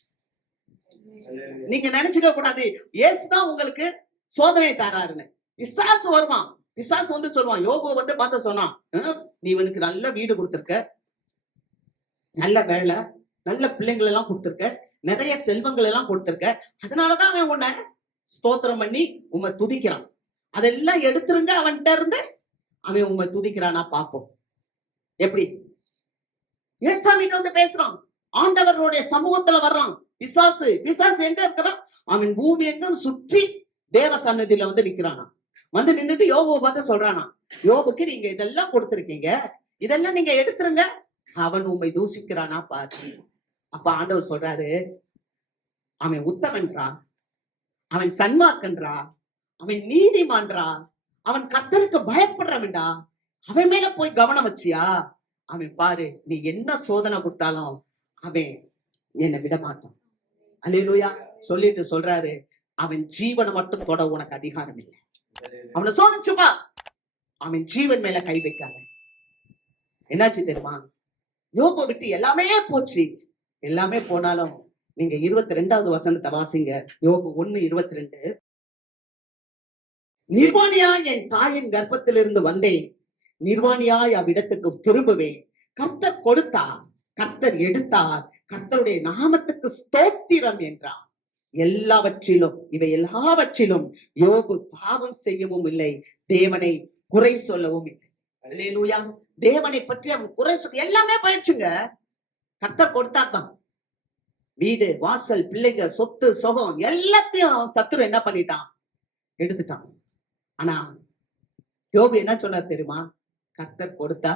நீங்க நினைச்சுக்க கூடாது இயேசுதான் உங்களுக்கு சோதனை தராருன்னு. பிசாசு வருவான். பிசாசு வந்து சொல்லுவான், யோபு வந்து பார்த்து சொன்னான், நீ இவனுக்கு நல்ல வீடு கொடுத்திருக்க, நல்ல வேலை, நல்ல பிள்ளைங்கள் எல்லாம் கொடுத்திருக்க, நிறைய செல்வங்கள் எல்லாம் கொடுத்திருக்க, அதனாலதான் அவன் உன்னை ஸ்தோத்திரம் பண்ணி உண்மை துதிக்கிறான். அதெல்லாம் எடுத்துருங்க அவன்கிட்ட இருந்து, அவன் உண்மை துதிக்கிறானா பாப்போம். எப்படி ஏசாமிட்ட வந்து பேசுறான், ஆண்டவருடைய சமூகத்துல வர்றான். பிசாசு எங்க இருக்கிறான்? அவன் பூமி எங்கும் சுற்றி தேவ சன்னதியில வந்து நிக்கிறானா. வந்து நின்னுட்டு யோபுவை பார்த்து சொல்றானா, யோபுக்கு நீங்க இதெல்லாம் கொடுத்திருக்கீங்க, இதெல்லாம் நீங்க எடுத்துருங்க, அவன் உண்மை தூசிக்கிறானா பாரு. அப்ப ஆண்டவர் சொல்றாரு, அவன் உத்தமன்றா, அவன் சன்மார்க்கன்றா, அவன் நீதிமான்றா, அவன் கர்த்தருக்கு பயப்படுறவன்டா, அவன் மேல போய் கவனம் வச்சியா? அவன் பாரு, நீ என்ன சோதனை கொடுத்தாலும் அவன் என்னை விட மாட்டான். அல்லேலூயா. சொல்லிட்டு சொல்றாரு, அவன் ஜீவனை மட்டும் தொட உனக்கு அதிகாரம் இல்லை. அவனை சோதிச்சுப்பா, அவன் ஜீவன் மேல கை வைக்காத. என்னாச்சு தெரியுமா? யோபை விட்டு எல்லாமே போச்சு. எல்லாமே போனாலும் நீங்க 22வது வசனத்தை வாசிங்க. யோபு 1:22. நிர்வாணியாய் என் தாயின் கர்ப்பத்திலிருந்து வந்தேன், நிர்வாணியாய் அவ்விடத்துக்கு திரும்புவேன். கர்த்தர் கொடுத்தார், கர்த்தர் எடுத்தார், கர்த்தருடைய நாமத்துக்கு ஸ்தோத்திரம் என்றார். இவை எல்லாவற்றிலும் யோபு பாவம் செய்யவும் இல்லை, தேவனை குறை சொல்லவும் இல்லை. அல்லேலூயா. தேவனை பற்றி அவன் குறை சொல்ல எல்லாமே போயிடுச்சுங்க. கர்த்தர் கொடுத்தாதான். வீடு, வாசல், பிள்ளைங்க, சொத்து, சுகம் எல்லாத்தையும் சத்துரு என்ன பண்ணிட்டான்? எடுத்துட்டான். ஆனா யோபு என்ன சொன்னார் தெரியுமா? கர்த்தர் கொடுத்தா,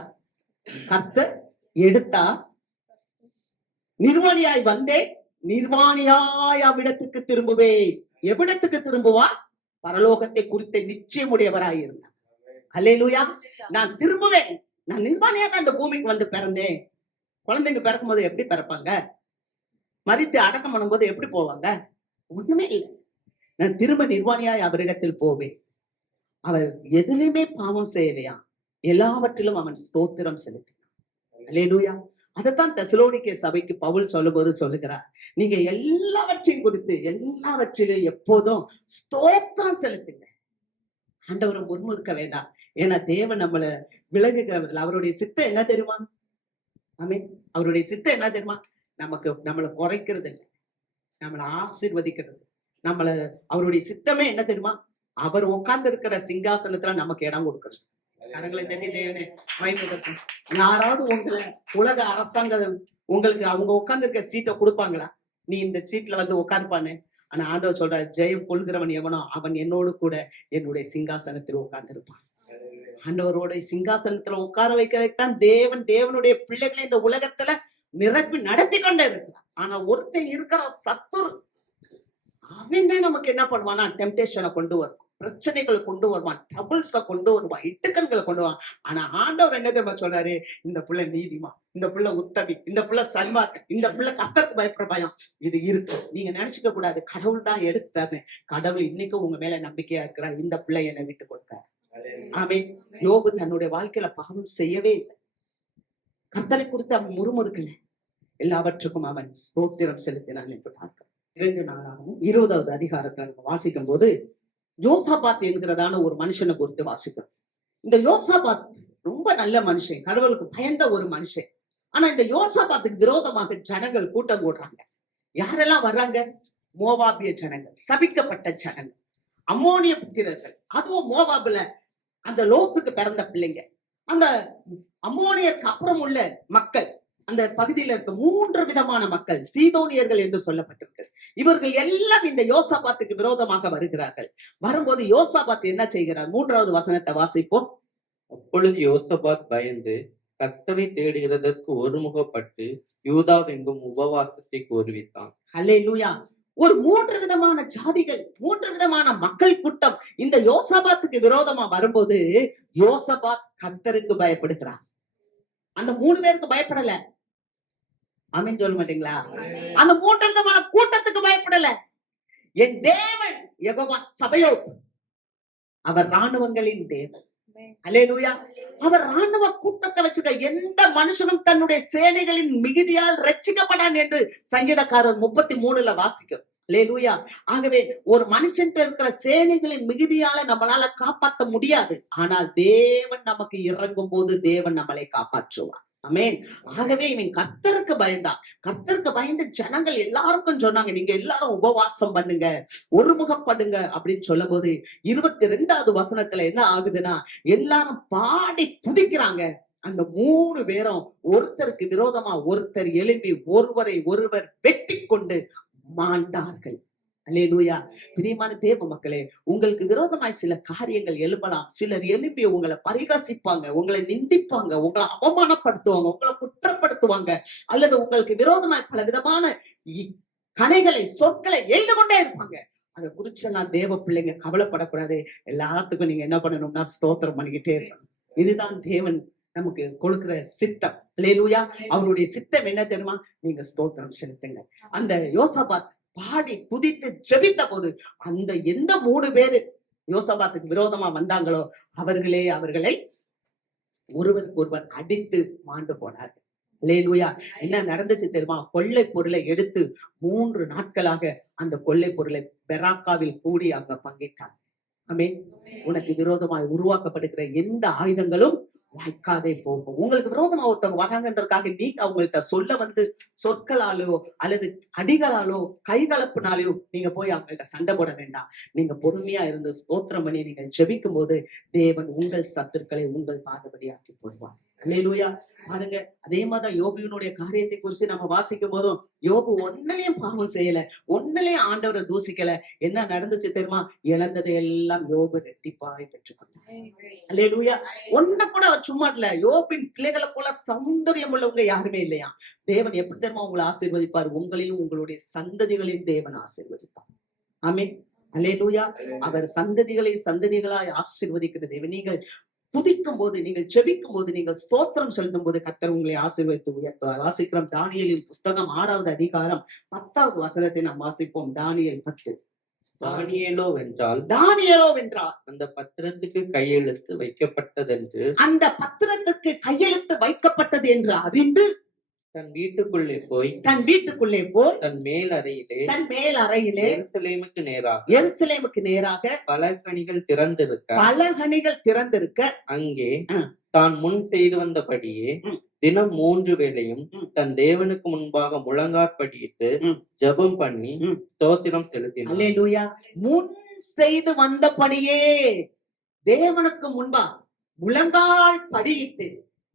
கர்த்தர் எடுத்தா, நிர்வாணியாய் வந்தேன், நிர்வாணியாய் அவ்விடத்துக்கு திரும்புவே. எவ்விடத்துக்கு திரும்புவா? பரலோகத்தை குறித்த நிச்சயமுடையவராய் இருந்தார். அல்லேலூயா. நான் திரும்புவேன். நான் நிர்வாணியா தான் இந்த பூமிக்கு வந்து பிறந்தேன். குழந்தைங்க பிறக்கும் போது எப்படி பிறப்பாங்க? மரித்து அடக்கம் பண்ணும் போது எப்படி போவாங்க? ஒண்ணுமே இல்லை. நான் திரும்ப நிர்வாணியாய் அவரிடத்தில் போவேன். அவர் எதிலுமே பாவம் செய்யலையா, எல்லாவற்றிலும் அவன் ஸ்தோத்திரம் செலுத்தினான். அல்லேலூயா. அதைத்தான் தெசலோனிக்கே சபைக்கு பவுல் சொல்லும்போது சொல்லுகிறார், நீங்க எல்லாவற்றையும் குறித்து எல்லாவற்றிலும் எப்போதும் ஸ்தோத்திரம் செலுத்துங்க. ஆண்டவரை முன்முறுக்க வேண்டாம். ஏன்னா தேவன் நம்மள விலகுகிறவர்கள். அவருடைய சித்தம் என்ன தெரியுமா? ஆமென். அவருடைய சித்தம் என்ன தெரியுமா? நம்மளை குறைக்கிறது இல்லை, நம்மளை ஆசீர்வதிக்கிறது. அவருடைய சித்தமே என்ன தெரியுமா? அவர் உட்கார்ந்து இருக்கிற சிங்காசனத்துல நமக்கு இடம் கொடுக்கிறது. கரங்களை தட்டி தேவனே மகிமைப்படுத்தும். யாராவது உங்களை உலக அரசாங்கம் உங்களுக்கு அவங்க உட்கார்ந்து இருக்க சீட்டை கொடுப்பாங்களா? நீ இந்த சீட்ல வந்து உட்கார்ப்பானு. ஆனா ஆண்டவர் சொல்றாரு, ஜெயம் கொள்கிறவன் எவனோ அவன் என்னோடு கூட என்னுடைய சிங்காசனத்தில் உட்கார்ந்து இருப்பான். ஆண்டவரோட சிங்காசனத்துல உட்கார வைக்கிறதுதான் தேவனுடைய பிள்ளைகளை இந்த உலகத்துல நிரப்பி நடத்தி கொண்டே இருக்கிறான். ஆனா ஒருத்தன் இருக்கிற சத்துரு, அவன் தான் நமக்கு என்ன பண்ணுவானா, டெம்டேஷனை கொண்டு வருவான், பிரச்சனைகளை கொண்டு வருவான், ட்ரபிள்ஸ கொண்டு வருவான், இட்டுக்கண்களை கொண்டு வருவான். ஆனா ஆண்டவர் என்ன தெரியுமா சொல்றாரு, இந்த பிள்ளை நீதிமா, இந்த பிள்ளை உத்தமி, இந்த பிள்ளை சன்மார்க்க, இந்த பிள்ளை கர்த்தருக்கு பயப்படுற பயம் இது இருக்கு. நீங்க நினைச்சுக்க கூடாது கடவுள் தான் எடுத்துட்டாரு. கடவுள் இன்னைக்கும் உங்க மேல நம்பிக்கையா இருக்கிறார். இந்த பிள்ளை என்னை விட்டு கொடுத்தாரு. ஆமென். யோபு தன்னுடைய வாழ்க்கையில பாவம் செய்யவே இல்லை. கர்த்தரை குறித்து அவன் முறுமுறுக்கல. எல்லாவற்றுக்கும் அவன் ஸ்தோத்திரம் செலுத்தினான் என்று பார்க்கிறோம். 2 நாளாகவும் 20வது அதிகாரத்தை நம்ம வாசிக்கும் போது யோசாபாத் என்கிறதான ஒரு மனுஷனை குறித்து வாசிக்கிறோம். இந்த யோசாபாத் ரொம்ப நல்ல மனுஷன், கடவுளுக்கு பயந்த ஒரு மனுஷன். ஆனா இந்த யோசாபாத்துக்கு விரோதமாக ஜனங்கள் கூட்டம் கூடுறாங்க. யாரெல்லாம் வர்றாங்க? மோவாபிய ஜனங்கள், சபிக்கப்பட்ட ஜனங்கள், அம்மோனிய புத்திரர்கள். அதுவும் மோவாபுல அந்த லோத்துக்கு பிறந்த பிள்ளைங்க. அந்த அம்மோனியருக்கு அப்புறம் உள்ள மக்கள், அந்த பகுதியில இருக்க 3 விதமான மக்கள், சீதோனியர்கள் என்று சொல்லப்பட்டிருக்கு. இவர்கள் எல்லாம் இந்த யோசாபாத்துக்கு விரோதமாக வருகிறார்கள். வரும்போது யோசாபாத் என்ன செய்கிறார்? 3வது வசனத்தை வாசிப்போம். அப்பொழுது யோசபாத் பயந்து கர்த்தரை தேடுகிறதற்கு ஒருமுகப்பட்டு யூதாவெங்கும் உபவாசத்தை கூறுவித்தான். அல்லேலூயா. ஒரு 3 விதமான ஜாதிகள், 3 விதமான மக்கள் கூட்டம் இந்த யோசாபாத்துக்கு விரோதமா வரும்போது யோசபாத் கர்த்தருக்கு பயப்படுகிறார். அந்த 3 பேருக்கு பயப்படல. ஆமென் சொல்ல மாட்டீங்களா? அந்த 3 விதமான கூட்டத்துக்கு பயப்படல. என் தேவன் யெகோவா சபையோத், அவர் ராணுவங்களின் தேவன். அல்லேலூயா. அவர் ராணுவ கூட்டத்தை வச்சுக்க எந்த மனுஷனும் தன்னுடைய சேனைகளின் மிகுதியால் ரட்சிக்கப்படான் என்று சங்கீதக்காரர் 33ல வாசிக்கும். அல்லேலூயா. ஆகவே ஒரு மனுஷன் இருக்கிற சேனைகளின் மிகுதியால நம்மளால காப்பாற்ற முடியாது. ஆனால் தேவன் நமக்கு இறங்கும் போது தேவன் நம்மளை காப்பாற்றுவார். ஆமென். ஆகவே இவன் கர்த்தருக்கு பயந்தான். கர்த்தருக்கு பயந்து ஜனங்கள் எல்லாருக்கும் சொன்னாங்க, நீங்க எல்லாரும் உபவாசம் பண்ணுங்க, ஒருமுகப்படுங்க அப்படின்னு சொல்லும் போது 22வது வசனத்துல என்ன ஆகுதுன்னா, எல்லாரும் பாடி துதிக்கிறாங்க. அந்த 3 பேரும் ஒருத்தருக்கு விரோதமா ஒருத்தர் எழும்பி ஒருவரை ஒருவர் வெட்டி கொண்டு மாண்டார்கள். அல்லேலூயா. பிரியமான தேவ மக்களே, உங்களுக்கு விரோதமாய் சில காரியங்கள் எழும்பலாம். சிலர் எழுப்பி உங்களை பரிகாசிப்பாங்க, உங்களை நிந்திப்பாங்க, உங்களை அவமானப்படுத்துவாங்க, உங்களை குற்றப்படுத்துவாங்க, அல்லது உங்களுக்கு விரோதமாய் பல விதமான கணைகளை, சொற்களை எய்து கொண்டே இருப்பாங்க. அதை குறிச்செல்லாம் தேவ பிள்ளைங்க கவலைப்படக்கூடாது. எல்லாத்துக்கும் நீங்க என்ன பண்ணணும்னா ஸ்தோத்திரம் பண்ணிக்கிட்டே இருக்கணும். இதுதான் தேவன் நமக்கு கொடுக்கிற சித்தம். அல்லேலூயா. அவருடைய சித்தம் என்ன தெரியுமா? நீங்க ஸ்தோத்திரம் செலுத்துங்க. அந்த யோசபாத் பாடி துதித்து ஜெபித்த போது அந்த எந்த 3 பேரு யோசபாத்துக்கு விரோதமா வந்தாங்களோ அவர்களை ஒருவருக்கு ஒருவர் அடித்து மாண்டு போனார்கள். அல்லேலூயா. என்ன நடந்துச்சு தெரியுமா? கொள்ளை பொருளை எடுத்து 3 நாட்களாக அந்த கொள்ளை பொருளை பெராக்காவில் கூடி அங்க பங்கிட்டாங்க. ஆமென். உனக்கு விரோதமாய் உருவாக்கப்படுகிற எந்த ஆயுதங்களும் வாய்க்காதே போகும். உங்களுக்கு விரோதமா ஒருத்தவங்க வராங்கன்றதுக்காக நீங்க அவங்கள்ட்ட சொல்ல வந்து சொற்களாலோ அல்லது அடிகளாலோ கைகலப்புனாலோ நீங்க போய் அவங்கள்ட்ட சண்டை போட வேண்டாம். நீங்க பொறுமையா இருந்து ஸ்தோத்திரம் பண்ணி நீங்க ஜெபிக்கும் போது தேவன் உங்கள் சத்துருக்களை உங்கள் பாதபடியாக்கி போடுவார். அல்லேலூயா. பாருங்க, அதே மாதிரிதான் யோபுவினுடைய காரியத்தை குறித்து நம்ம வாசிக்கும் போதும் யோபு ஒன்னிலையும் பாவம் செய்யல, ஒன்னிலையும் ஆண்டவரை தூசிக்கல. என்ன நடந்துச்சு தெரியுமா? இழந்ததை எல்லாம் யோபு ரெட்டிப்பாய் பெற்றுக்கொண்டார். அல்லேலூயா. ஒன்ன கூட அவர் சும்மா இல்ல. யோபின் பிள்ளைகளை போல சௌந்தரியம் உள்ளவங்க யாருமே இல்லையா? தேவன் எப்படி தெரியுமா உங்களை ஆசீர்வதிப்பார்? உங்களையும் உங்களுடைய சந்ததிகளையும் தேவன் ஆசீர்வதிப்பார். ஆமென். அல்லேலூயா. அவர் சந்ததிகளாய் ஆசீர்வதிக்கிற தேவன். நீங்கள் துதிக்கும் போது, நீங்கள் ஜெபிக்கும் போது, நீங்கள் ஸ்தோத்திரம் செலுத்தும் போது கர்த்தர் உங்களை ஆசீர்வதித்து உயர்த்துவார். வாசிக்கிறோம் தானியேலின் புஸ்தகம் 6வது அதிகாரம் 10வது வசனத்தை நாம் வாசிப்போம். தானியேல் 10. தானியேலோ வென்றார் அந்த பத்திரத்துக்கு கையெழுத்து வைக்கப்பட்டதென்று என்று அறிந்து தன் வீட்டுக்குள்ளே போய் தன் மேல் அறையிலே எருசலேமுக்கு நேராக பல கனிகள் திறந்திருக்க அங்கே தான் முன் செய்து வந்தபடியே தினம் 3 வேளையும் தன் தேவனுக்கு முன்பாக முழங்காற்படியிட்டு ஜெபம் பண்ணி ஸ்தோத்திரம் செலுத்தினார். அல்லேலூயா. முன் செய்து வந்தபடியே தேவனுக்கு முன்பா முழங்கால் படியிட்டு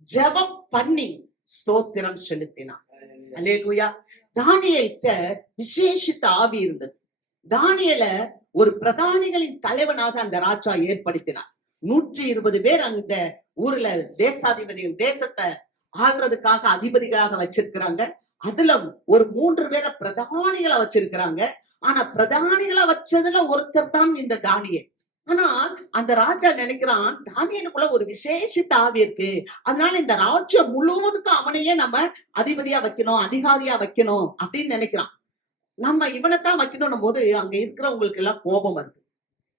ஜெபம் பண்ணி ஸ்தோத்திரம் செலுத்தினான். அல்லேலூயா. தானியேல்கிட்ட விசேஷித்த ஆவி இருந்தது. தானியேல ஒரு பிரதானிகளின் தலைவனாக அந்த ராஜா ஏற்படுத்தினார். 120 பேர் அந்த ஊர்ல தேசாதிபதிகள் தேசத்தை ஆள்றதுக்காக அதிபதிகளாக வச்சிருக்கிறாங்க. அதுல ஒரு 3 பேரை பிரதானிகளை வச்சிருக்கிறாங்க. ஆனா பிரதானிகளை வச்சதுல ஒருத்தர் தான் இந்த தானியேல். ஆனா அந்த ராஜா நினைக்கிறான், தானியேலுக்குள்ள ஒரு விசேஷித்த ஆவி இருக்கு, அதனால இந்த ராஜ்யம் முழுவதுக்கும் அவனையே நம்ம அதிபதியா வைக்கணும், அதிகாரியா வைக்கணும் அப்படின்னு நினைக்கிறான். நம்ம இவனைத்தான் வைக்கணும் போது அங்க இருக்கிறவங்களுக்கு எல்லாம் கோபம் வருது.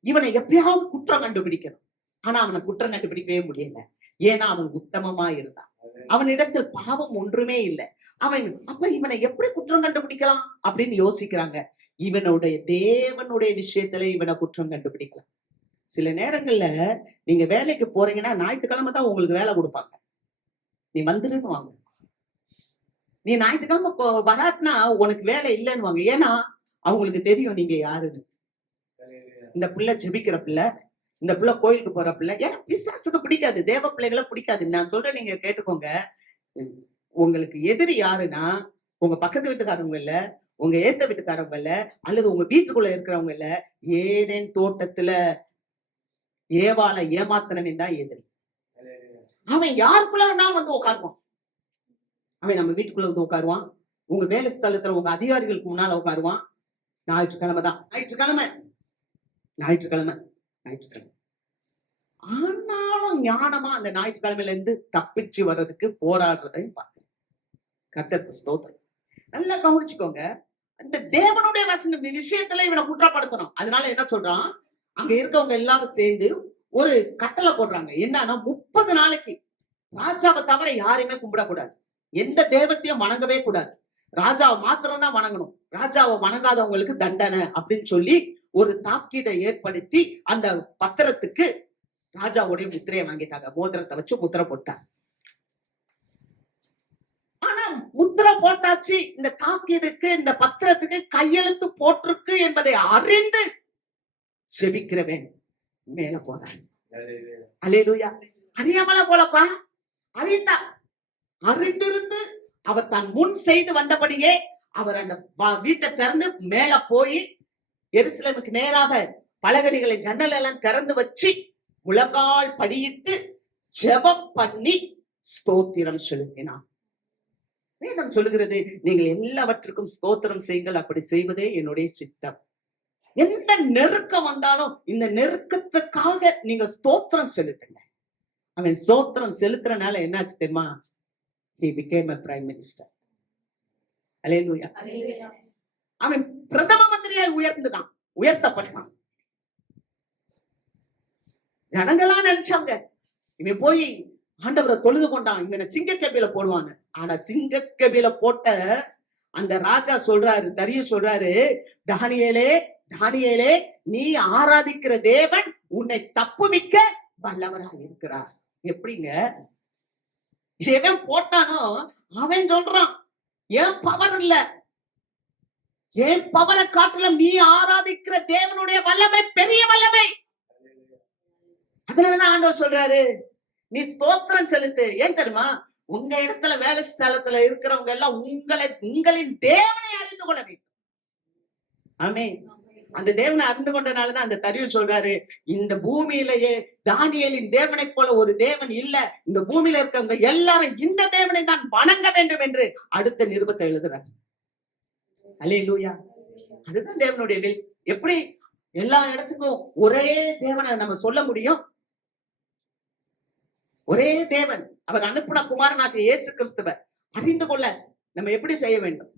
இவனை எப்படியாவது குற்றம் கண்டுபிடிக்கணும். ஆனா அவனை குற்றம் கண்டுபிடிக்கவே முடியல. ஏன்னா அவன் உத்தமமா இருந்தான். அவனிடத்தில் பாவம் ஒன்றுமே இல்லை. அப்ப இவனை எப்படி குற்றம் கண்டுபிடிக்கலாம் அப்படின்னு யோசிக்கிறாங்க. இவனுடைய தேவனுடைய விஷயத்துல இவனை குற்றம் கண்டுபிடிக்கலாம். சில நேரங்கள்ல நீங்க வேலைக்கு போறீங்கன்னா ஞாயிற்றுக்கிழமை தான் உங்களுக்கு வேலை கொடுப்பாங்க. நீ வந்துருன்னு வாங்க. நீ ஞாயிற்றுக்கிழமை வராட்டினா உனக்கு வேலை இல்லைன்னு. ஏன்னா அவங்களுக்கு தெரியும் நீங்க யாருன்னு. இந்த பிள்ளை ஜெபிக்கிற பிள்ளை, இந்த பிள்ளை கோயிலுக்கு போற பிள்ளை. ஏன்னா பிசாசுக்கு பிடிக்காது, தேவ பிள்ளைகளை பிடிக்காது. நான் சொல்றேன், நீங்க கேட்டுக்கோங்க. உங்களுக்கு எதிரி யாருன்னா உங்க பக்கத்து வீட்டுக்காரவங்க இல்ல, உங்க ஏத்த வீட்டுக்காரவங்க இல்ல, அல்லது உங்க வீட்டுக்குள்ள இருக்கிறவங்க இல்ல. ஏதேன் தோட்டத்துல ஏவாளை ஏமாத்தினவன் தான் எதிரி. அவன் யாருக்குள்ள வேணாலும் வந்து உட்காருவான். அவன் நம்ம வீட்டுக்குள்ள வந்து உட்காருவான். உங்க வேலை ஸ்தலத்துல உங்க அதிகாரிகளுக்கு முன்னால உட்காருவான். ஞாயிற்றுக்கிழமை தான், ஞாயிற்றுக்கிழமை. ஆனாலும் ஞானமா அந்த ஞாயிற்றுக்கிழமையில இருந்து தப்பிச்சு வர்றதுக்கு போராடுறதையும் பார்க்கிறேன். கர்த்தருக்கு ஸ்தோத்திரம். நல்லா கவனிச்சுக்கோங்க. அந்த தேவனுடைய வசன விஷயத்துல இவனை குற்றப்படுத்தணும். அதனால என்ன சொல்றான், அங்க இருக்கவங்க எல்லாரும் சேர்ந்து ஒரு கட்டளை போடுறாங்க. என்னன்னா 30 நாளைக்கு ராஜாவை தவிர யாரையுமே கும்பிடக்கூடாது, எந்த தெய்வத்தையும் வணங்கவே கூடாது, ராஜாவை மாத்திரம் தான் வணங்கணும், ராஜாவை வணங்காதவங்களுக்கு தண்டனை அப்படின்னு சொல்லி ஒரு தாக்கீதை ஏற்படுத்தி அந்த பத்திரத்துக்கு ராஜாவுடைய முத்திரையை வாங்கிட்டாங்க. மோதிரத்தை வச்சு முத்திரை போட்டாங்க. ஆனா முத்திரை போட்டாச்சு, இந்த தாக்கீதுக்கு இந்த பத்திரத்துக்கு கையெழுத்து போட்டிருக்கு என்பதை அறிந்து செபிக்கிறவன் மேல போறான். அல்லேலூயா. அறியாமல போலப்பா, அறிந்திருந்து அவர் தான் முன் செய்து வந்தபடியே அவர் அந்த வீட்டை திறந்து மேல போய் எருசலேமுக்கு நேராக பலகடிகளை ஜன்னல் எல்லாம் திறந்து வச்சு முழங்கால் படியிட்டு ஜெபம் பண்ணி ஸ்தோத்திரம் செலுத்தினார். வேதம் சொல்லுகிறது, நீங்கள் எல்லாவற்றுக்கும் ஸ்தோத்திரம் செய்யுங்கள், அப்படி செய்வதே என்னுடைய சித்தம். எந்த நெருக்கம் வந்தாலும் இந்த நெருக்கத்துக்காக நீங்க ஸ்தோத்திரம் செலுத்துங்க. அவன் ஸ்தோத்திரம் செலுத்துறனால என்னாச்சு தெரியுமா? He became a prime minister. அல்லேலூயா. அவன் பிரதம மந்திரியாய் உயர்த்தப்பட்டான். ஜனங்களா நினைச்சாங்க இவன் போய் ஆண்டவரை தொழுது கொண்டான், இவனை சிங்கக்கபில போடுவாங்க. ஆனா சிங்கக்கபில போட்ட அந்த ராஜா சொல்றாரு, தரியு சொல்றாரு, தானியேலே நீ ஆராதிக்கிற தேவன் உன்னை தப்புவிக்க வல்லவராக இருக்கிறார். எப்படிங்க? எவன் போட்டானோ அவன் சொல்றான், ஏன் பவர் இல்ல, ஏன் பவரை காட்டிலும் நீ ஆராதிக்கிற தேவனுடைய வல்லமை பெரிய வல்லமை. அதனாலதான் ஆண்டவர் சொல்றாரு, நீ ஸ்தோத்திரம் செலுத்து. ஏன் தெரியுமா? உங்க இடத்துல வேலை ஸ்தலத்துல இருக்கிறவங்க எல்லாம் உங்களின் தேவனை அறிந்து கொள்ள வேண்டும். ஆமென். அந்த தேவனை அறிந்து கொண்டனாலதான் அந்த தரியு சொல்றாரு, இந்த பூமியிலேயே தானியேலின் தேவனை போல ஒரு தேவன் இல்ல, இந்த பூமியில இருக்கவங்க எல்லாரும் இந்த தேவனை தான் வணங்க வேண்டும் என்று அடுத்த நிருபத்தை எழுதுறாரு. அல்லேலூயா. அதுதான் தேவனுடைய வில். எப்படி எல்லா இடத்துக்கும் ஒரே தேவனை நம்ம சொல்ல முடியும்? ஒரே தேவன், அவர் அனுப்பின குமாரனாகிய இயேசு கிறிஸ்துவ அறிந்து கொள்ள நம்ம எப்படி செய்ய வேண்டும்?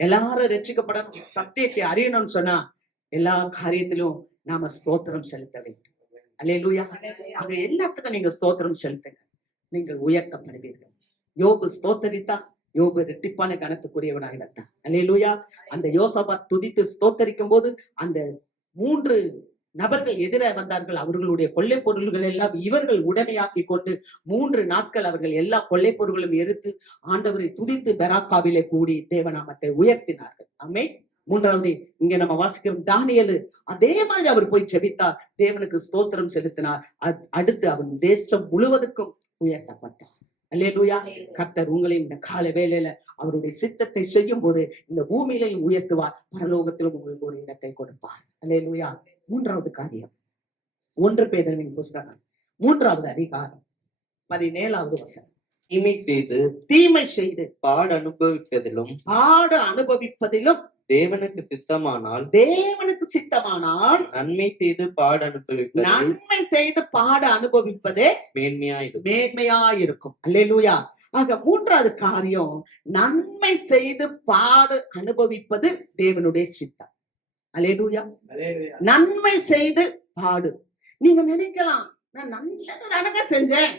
எல்லாரும் ரட்சிக்கப்படணும், சத்தியத்தை அறியணும்னு சொன்னா எல்லா காரியத்திலும் நாம ஸ்தோத்திரம் செலுத்த வேண்டும். அல்லேலூயா. அங்க எல்லாத்துக்கும் நீங்க ஸ்தோத்திரம் செலுத்துங்க, நீங்கள் உயர்த்தப்படுவீர்கள். யோபு ஸ்தோத்தரித்தா, யோபு ரெட்டிப்பான கனத்துக்குரியவனாக இருந்தான். அல்லேலூயா. அந்த யோசபாத் துதித்து ஸ்தோத்தரிக்கும் போது அந்த 3 நபர்கள் எதிர வந்தார்கள். அவர்களுடைய கொள்ளை பொருள்கள் எல்லாம் இவர்கள் உடமையாக்கி கொண்டு 3 நாட்கள் அவர்கள் எல்லா கொள்ளை பொருள்களும் எரித்து ஆண்டவரை துதித்து பெராக்காவிலே கூடி தேவநாமத்தை உயர்த்தினார்கள். ஆமென். மூன்றாவது இங்க நம்ம வாசிக்கிறோம் தானியேலு அதே மாதிரி அவர் போய் ஜெபித்தார், தேவனுக்கு ஸ்தோத்திரம் செலுத்தினார். அடுத்து அவன் தேசம் முழுவதுக்கும் உயர்த்தப்பட்டார். அல்லேலூயா. கர்த்தர் உங்களையும் இந்த கால வேளையில அவருடைய சித்தத்தை செய்யும் போது இந்த பூமியிலையும் உயர்த்துவார், பரலோகத்திலும் உங்களுக்கு ஒரு இடத்தை கொடுப்பார். அல்லேலூயா. மூன்றாவது காரியம் 1 பேதுருவின் புஸ்தகம் 3வது அதிகாரம் 17வது வசனம். தீமை செய்து செய்து பாடு அனுபவிப்பதிலும் பாடு அனுபவிப்பதிலும் தேவனுக்கு சித்தமானால் நன்மை செய்து பாடு அனுபவிப்பதில் நன்மை செய்து பாடு அனுபவிப்பதே மேன்மையாயிருக்கும். மேன்மையாயிருக்கும். அல்லேலூயா. ஆக மூன்றாவது காரியம், நன்மை செய்து பாடு அனுபவிப்பது தேவனுடைய சித்தம். அல்லேலூயா. நன்மை செய்து பாடு. நீங்க நினைக்கலாம், நான் நல்லது தானங்க செஞ்சேன்.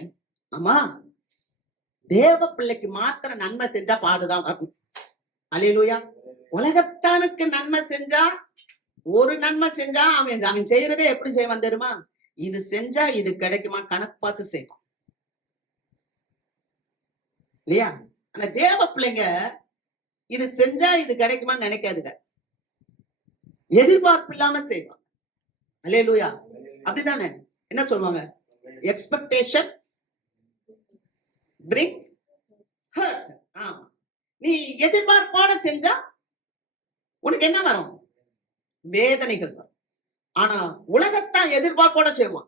ஆமா, தேவ பிள்ளைக்கு மாத்திரம் நன்மை செஞ்சா பாடுதான் வரும். அல்லேலூயா. உலகத்தானுக்கு நன்மை செஞ்சா, ஒரு நன்மை செஞ்சா அவன் செய்யறதே எப்படி செய்வான் தெரியுமா? இது செஞ்சா இது கிடைக்குமா கணக்கு பார்த்து செய்வான் இல்லையா? ஆனா தேவ பிள்ளைங்க இது செஞ்சா இது கிடைக்குமான்னு நினைக்காதுங்க, எதிர்பார்ப்பு இல்லாம செய்வாங்க. அல்லேலூயா. அப்படித்தானே? என்ன சொல்லுவாங்க? Expectation brings hurt. ஆமா, நீ எதிர்பார்ப்போட செஞ்சா உனக்கு என்ன வரும்? வேதனைகள் வரும். ஆனா உலகத்தான் எதிர்பார்ப்போட செய்வான்.